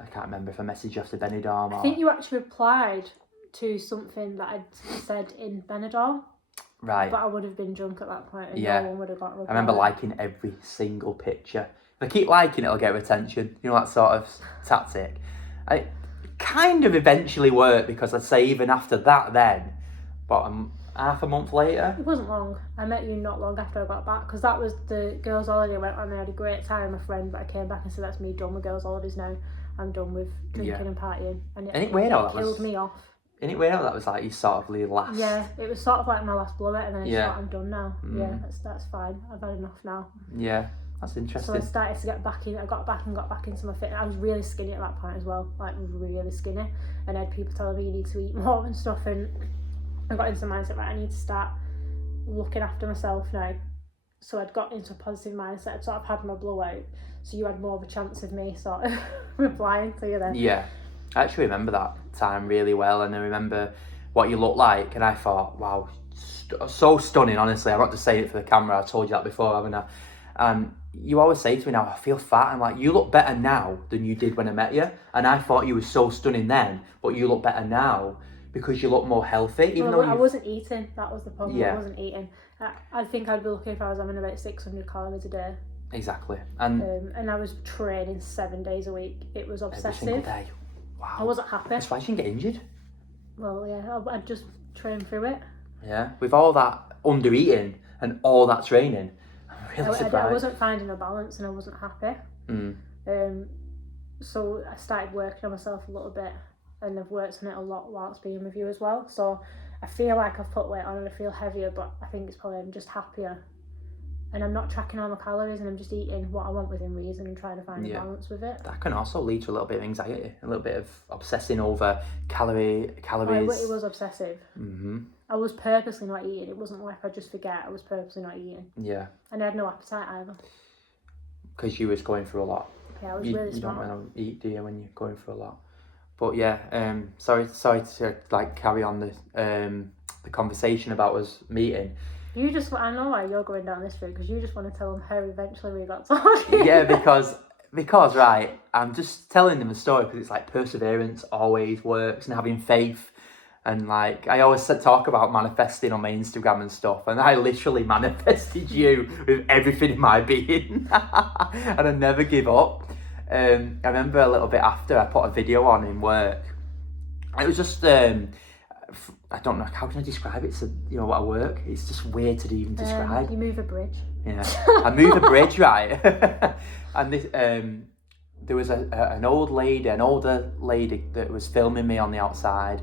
I can't remember if I messaged you after Benidorm. I think you actually replied to something that I'd said in Benidorm. Right. But I would have been drunk at that point and no one would have got a reply. I remember liking every single picture. If I keep liking it, I'll get attention. You know, that sort of tactic. It kind of eventually worked because I'd say even after that then, but half a month later. It wasn't long. I met you not long after I got back because that was the girls' holiday I went on. I had a great time with a friend, but I came back and said, that's me done with girls' holidays now. I'm done with drinking and partying. And it weird how that killed me off. Isn't it weird how that was like your sort of last? Yeah, it was sort of like my last blow it, and then I thought, I'm done now. Yeah, that's fine. I've had enough now. Yeah, that's interesting. So I started to get back in. I got back into my fitness. I was really skinny at that point as well, like really skinny. And I had people telling me you need to eat more and stuff. And I got into the mindset, right, I need to start looking after myself now. So I'd got into a positive mindset. I'd sort of had my blowout, so you had more of a chance of me sort of replying to you then. Yeah. I actually remember that time really well, and I remember what you looked like, and I thought, wow, so stunning, honestly. I'm not just saying it for the camera, I told you that before, haven't I? You always say to me now, I feel fat. I'm like, you look better now than you did when I met you, and I thought you were so stunning then, but you look better now because you look more healthy. Even though I wasn't eating, that was the problem. Yeah. I wasn't eating. I think I'd be lucky if I was having about 600 calories a day. Exactly. And I was training 7 days a week. It was obsessive. Every single day. Wow. I wasn't happy. That's why you didn't get injured. Well, yeah, I'd just train through it. Yeah, with all that under eating and all that training, I'm really surprised. I wasn't finding a balance and I wasn't happy. So I started working on myself a little bit, and I've worked on it a lot whilst being with you as well. So I feel like I've put weight on and I feel heavier, but I think it's probably I'm just happier. And I'm not tracking all my calories, and I'm just eating what I want within reason and trying to find a balance with it. That can also lead to a little bit of anxiety, a little bit of obsessing over calories. It was obsessive. I was purposely not eating. It wasn't like I just forget. I was purposely not eating. Yeah. And I had no appetite either. Because you was going through a lot. Yeah, I was really smart. You don't want to eat, do you, when you're going through a lot? But yeah, sorry to like carry on the conversation about us meeting. I know why you're going down this route, because you just want to tell them how eventually we got talking. Yeah, because right, I'm just telling them the story because it's like perseverance always works, and having faith And like, I always talk about manifesting on my Instagram and stuff, and I literally manifested you with everything in my being. And I never give up. I remember a little bit after I put a video on in work. It was just, I don't know, how can I describe it? So, you know, at work, it's just weird to even describe. You move a bridge. Yeah, I move a bridge, right? And this, there was an older lady that was filming me on the outside,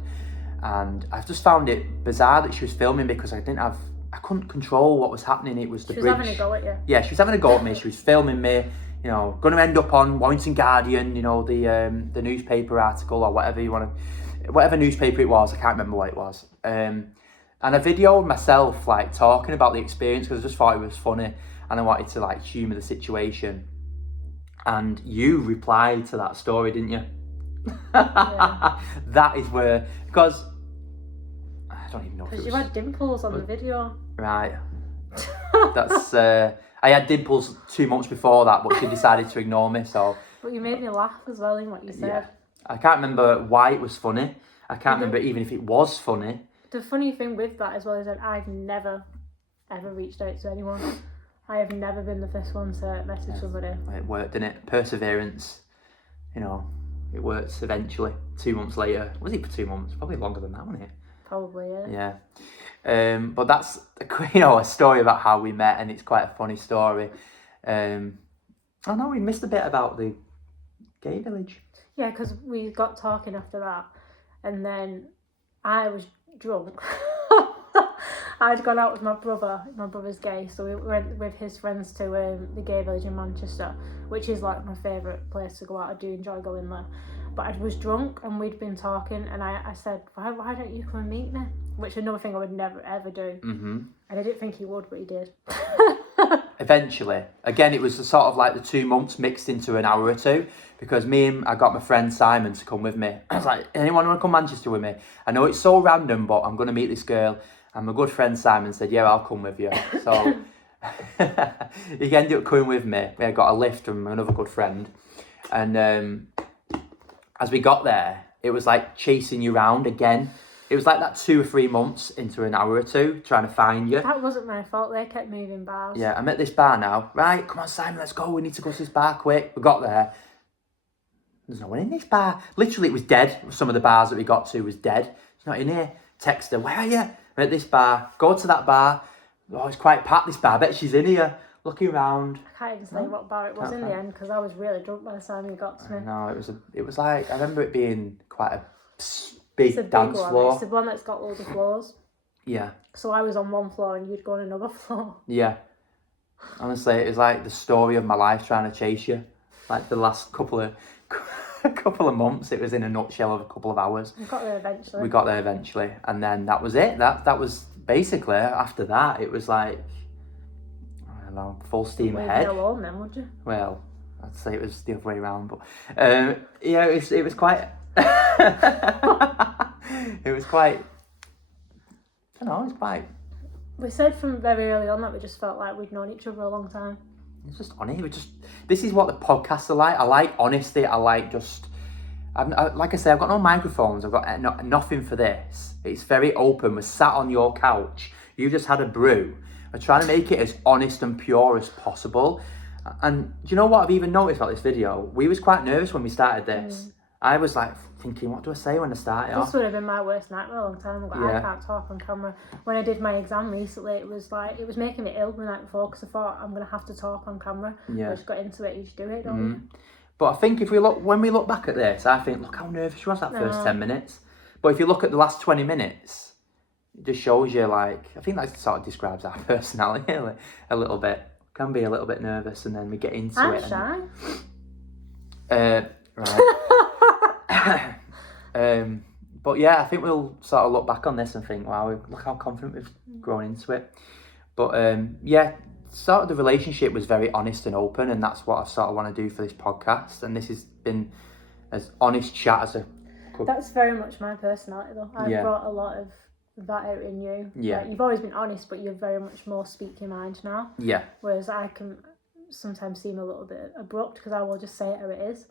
and I just found it bizarre that she was filming because I couldn't control what was happening. It was the bridge. She was having a go at you. Yeah, she was having a go at me. She was filming me. You know, going to end up on Warrington Guardian. You know, the newspaper article or whatever you want to, whatever newspaper it was. I can't remember what it was. And I videoed myself like talking about the experience because I just thought it was funny and I wanted to like humour the situation. And you replied to that story, didn't you? Yeah. That is where, because I don't even know. Because you had dimples on the video. Right. That's I had dimples 2 months before that, but she decided to ignore me. So. But you made me laugh as well in what you said. Yeah. I can't remember why it was funny. I can't remember even if it was funny. The funny thing with that as well is that I've never ever reached out to anyone. I have never been the first one to message somebody. It worked, didn't it? Perseverance. You know, it worked eventually. 2 months later. Was it for 2 months? Probably longer than that, wasn't it? Probably, yeah. Yeah. But that's, you know, a story about how we met, and it's quite a funny story. Oh no, we missed a bit about the gay village. Yeah, because we got talking after that, and then I was drunk. I'd gone out with my brother. My brother's gay, so we went with his friends to the gay village in Manchester, which is like my favourite place to go out. I do enjoy going there. But I was drunk and we'd been talking, and I said, why don't you come and meet me? Which is another thing I would never ever do. Mm-hmm. And I didn't think he would, but he did. Eventually. Again, it was sort of like the 2 months mixed into an hour or two, because I got my friend Simon to come with me. I was like, anyone want to come Manchester with me? I know it's so random, but I'm going to meet this girl. And my good friend Simon said, yeah, I'll come with you. So he ended up coming with me. I got a lift from another good friend. And as we got there, it was like chasing you around again. It was like that 2 or 3 months into an hour or two, trying to find you. That wasn't my fault. They kept moving bars. Yeah, I'm at this bar now. Right, come on, Simon, let's go. We need to go to this bar quick. We got there. There's no one in this bar. Literally, it was dead. Some of the bars that we got to was dead. It's not in here. Text her, where are you? I'm at this bar. Go to that bar. Oh, it's quite packed, this bar. I bet she's in here. Looking around. I can't even say what bar it was in the end, because I was really drunk by the time you got to me. No, it was like, I remember it being quite a big dance floor. It's the one that's got loads of floors. Yeah. So I was on one floor and you'd go on another floor. Yeah. Honestly, it was like the story of my life trying to chase you. Like the last couple of months, it was in a nutshell of a couple of hours. We got there eventually. And then that was it. That was basically, after that, it was like, I don't know, full steam ahead. You'd go home then, would you? Well, I'd say it was the other way around, but yeah, it was quite. It was quite. I don't know. It was quite. We said from very early on that we just felt like we'd known each other a long time. It's just honest. This is what the podcasts are like. I like honesty. I like just. Like I say, I've got no microphones. I've got nothing for this. It's very open. We're sat on your couch. You just had a brew. We're trying to make it as honest and pure as possible. And do you know what I've even noticed about this video? We was quite nervous when we started this. I was like thinking, what do I say when I start it off? This would have been my worst nightmare a long time ago. Yeah. I can't talk on camera. When I did my exam recently, it was making me ill the night before, because I thought I'm going to have to talk on camera. Yeah. I just got into it. You just do it, don't you? But I think when we look back at this, I think, look how nervous she was that first 10 minutes. But if you look at the last 20 minutes, it just shows you, like, I think that sort of describes our personality a little bit. Can be a little bit nervous, and then we get into it. I'm shy. Right. But yeah, I think we'll sort of look back on this and think, wow, look how confident we've grown into it. But yeah, sort of the relationship was very honest and open, and that's what I sort of want to do for this podcast. And this has been as honest chat as a could. That's very much my personality, though. I've brought a lot of that out in you. Yeah. Like, you've always been honest, but you're very much more speak your mind now. Yeah. Whereas I can sometimes seem a little bit abrupt, because I will just say it how it is.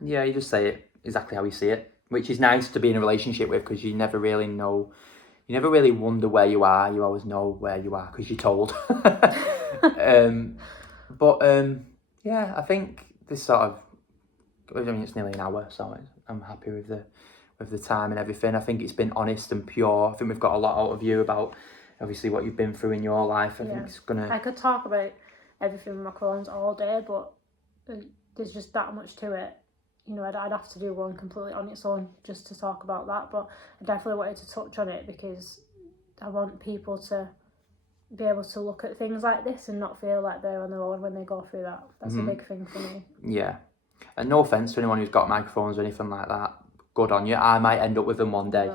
Yeah, you just say it exactly how you see it. which is nice to be in a relationship with, because you never really know, you never really wonder where you are. You always know where you are because you're told. Yeah, I think this sort of, I mean, it's nearly an hour, so I'm happy with the time and everything. I think it's been honest and pure. I think we've got a lot out of you about obviously what you've been through in your life. I think it's gonna. I could talk about everything with my Crohn's all day, but there's just that much to it. You know, I'd have to do one completely on its own just to talk about that. But I definitely wanted to touch on it because I want people to be able to look at things like this and not feel like they're on their own when they go through that. That's a big thing for me. Yeah. And no offence to anyone who's got microphones or anything like that. Good on you. I might end up with them one day.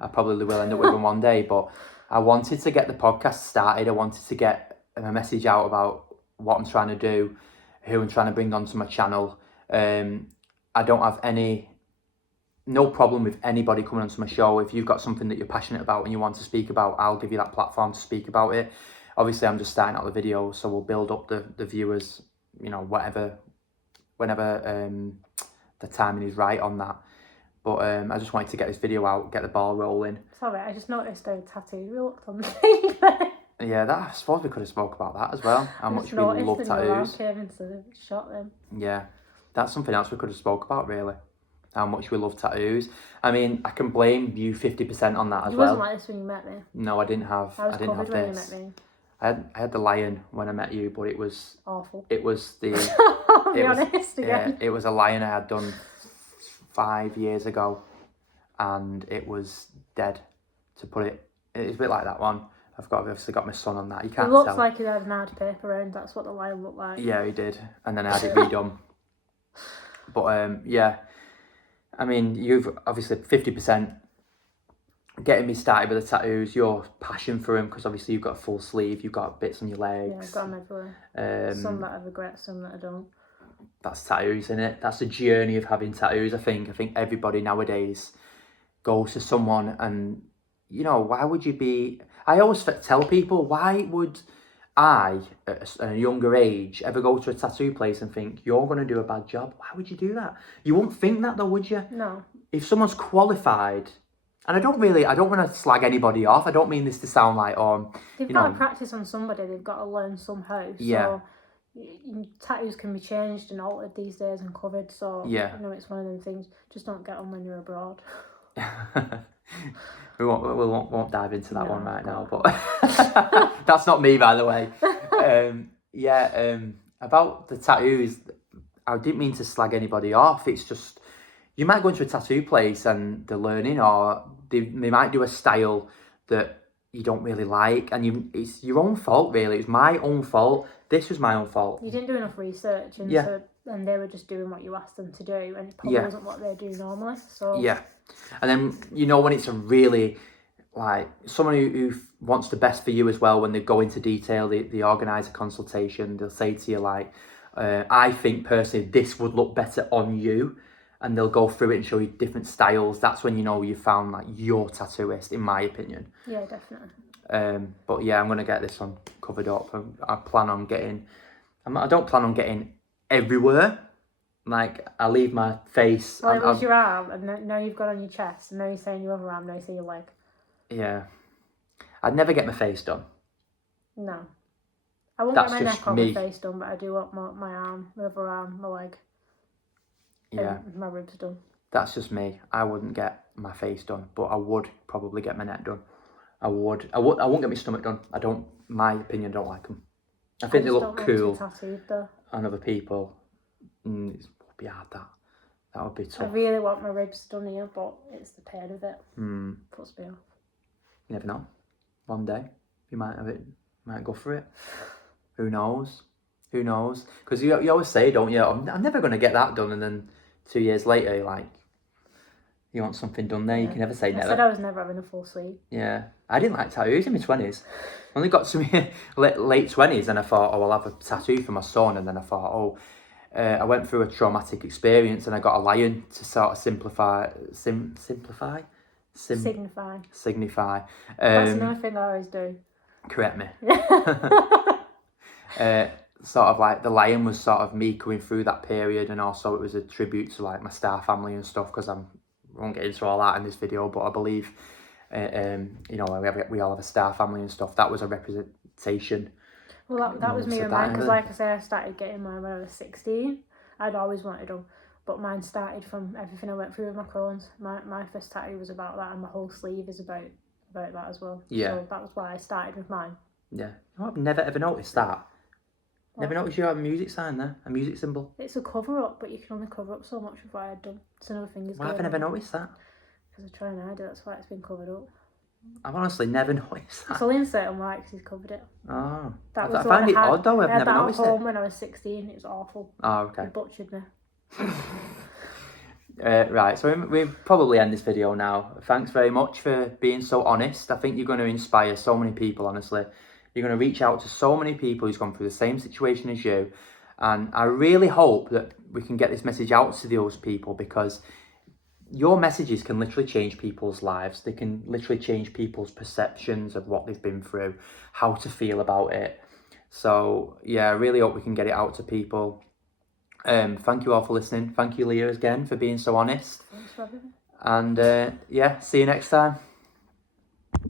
I probably will end up with them one day. But I wanted to get the podcast started. I wanted to get a message out about what I'm trying to do, who I'm trying to bring onto my channel. I don't have no problem with anybody coming onto my show. If you've got something that you're passionate about and you want to speak about, I'll give you that platform to speak about it. Obviously, I'm just starting out the video, so we'll build up the viewers, you know, whenever the timing is right on that. But I just wanted to get this video out, get the ball rolling. Sorry, I just noticed a tattoo you looked on the thing there. Yeah, I suppose we could have spoke about that as well. How much we love tattoos. Shot them. Yeah, that's something else we could have spoke about, really. How much we love tattoos. I mean, I can blame you 50% on that as well. It wasn't like this when you met me. No, I didn't have. I didn't have when this. You met me. I had the lion when I met you, but it was awful. It was the. I'll be honest again. Yeah, it was a lion I had done 5 years ago, and it was dead. To put it, it's a bit like that one. I've obviously got my son on that. You can't. It looks tell. like he had an hard paper round. That's what the lion looked like. Yeah, he did, and then I had it redone. But yeah, I mean, you've obviously 50% getting me started with the tattoos. Your passion for them, because obviously you've got a full sleeve, you've got bits on your legs. Yeah, I've got them everywhere. Some that I regret, some that I don't. That's tattoos, isn't it? That's the journey of having tattoos. I think everybody nowadays goes to someone, and you know, why would you be? I always tell people, why would I, at a younger age, ever go to a tattoo place and think, you're going to do a bad job? Why would you do that? You wouldn't think that though, would you? No. If someone's qualified, and I don't want to slag anybody off. I don't mean this to sound like, they've got to practice on somebody. They've got to learn somehow. Yeah. So tattoos can be changed and altered these days and covered. So yeah. You know, it's one of them things. Just don't get them when you're abroad. we won't dive into that one right now, but that's not me, by the way. About the tattoos, I didn't mean to slag anybody off. It's just, you might go into a tattoo place and they're learning, or they might do a style that you don't really like, and it's your own fault, really. It's my own fault. This was my own fault. You didn't do enough research, and and they were just doing what you asked them to do, and it probably wasn't what they do normally. So yeah, and then you know when it's a really like someone who wants the best for you as well. When they go into detail, they organise a consultation. They'll say to you like, "I think personally this would look better on you," and they'll go through it and show you different styles. That's when you know you found like your tattooist, in my opinion. Yeah, definitely. But yeah, I'm gonna get this one covered up. I plan on getting. I don't plan on getting everywhere. Like I leave my face. Well, it was your arm, and now you've got on your chest, and now you're saying your other arm. Now you say your leg. Yeah, I'd never get my face done. No, I won't get my neck or my face done, but I do want my arm, my other arm, my leg. Yeah, my ribs done. That's just me. I wouldn't get my face done, but I would probably get my neck done. I won't get my stomach done. I don't. My opinion, don't like them. I think they look cool on other people. It would be hard. That would be tough. I really want my ribs done here, but it's the pain of it. Puts me off. You never know. One day you might have it. Might go for it. Who knows? Who knows? Because you always say, don't you? I'm never going to get that done, and then 2 years later, you're like, you want something done there. You can never say never. I said I was never having a full sleeve. Yeah, I didn't like tattoos in my 20s. I only got to my late 20s, and I thought, oh, I'll have a tattoo for my son. And then I thought, I went through a traumatic experience, and I got a lion to sort of signify. Signify. That's another thing I always do. Correct me. Sort of like the lion was sort of me going through that period, and also it was a tribute to like my star family and stuff, because I'm won't get into all that in this video, but I believe, you know, we all have a star family and stuff. That was a representation. Well, that was me and mine, because like I say, I started getting mine when I was 16. I'd always wanted them, but mine started from everything I went through with my Crohn's. My first tattoo was about that, and my whole sleeve is about that as well. Yeah. So that was why I started with mine. Yeah. Oh, I've never ever noticed that. Never noticed you have a music sign there, a music symbol. It's a cover up, but you can only cover up so much of what I had done. It's another thing. Why have I never noticed that? Because I try and hide it, that's why it's been covered up. I've honestly never noticed that. It's only in certain white because he's covered it. Oh. That I find it odd though, I've never noticed it. I had that at home when I was 16, it was awful. Oh, okay. He butchered me. Right, so we probably end this video now. Thanks very much for being so honest. I think you're going to inspire so many people, honestly. You're going to reach out to so many people who's gone through the same situation as you. And I really hope that we can get this message out to those people, because your messages can literally change people's lives. They can literally change people's perceptions of what they've been through, how to feel about it. So, yeah, I really hope we can get it out to people. Thank you all for listening. Thank you, Leah, again, for being so honest. Thanks for having me. And, yeah, see you next time.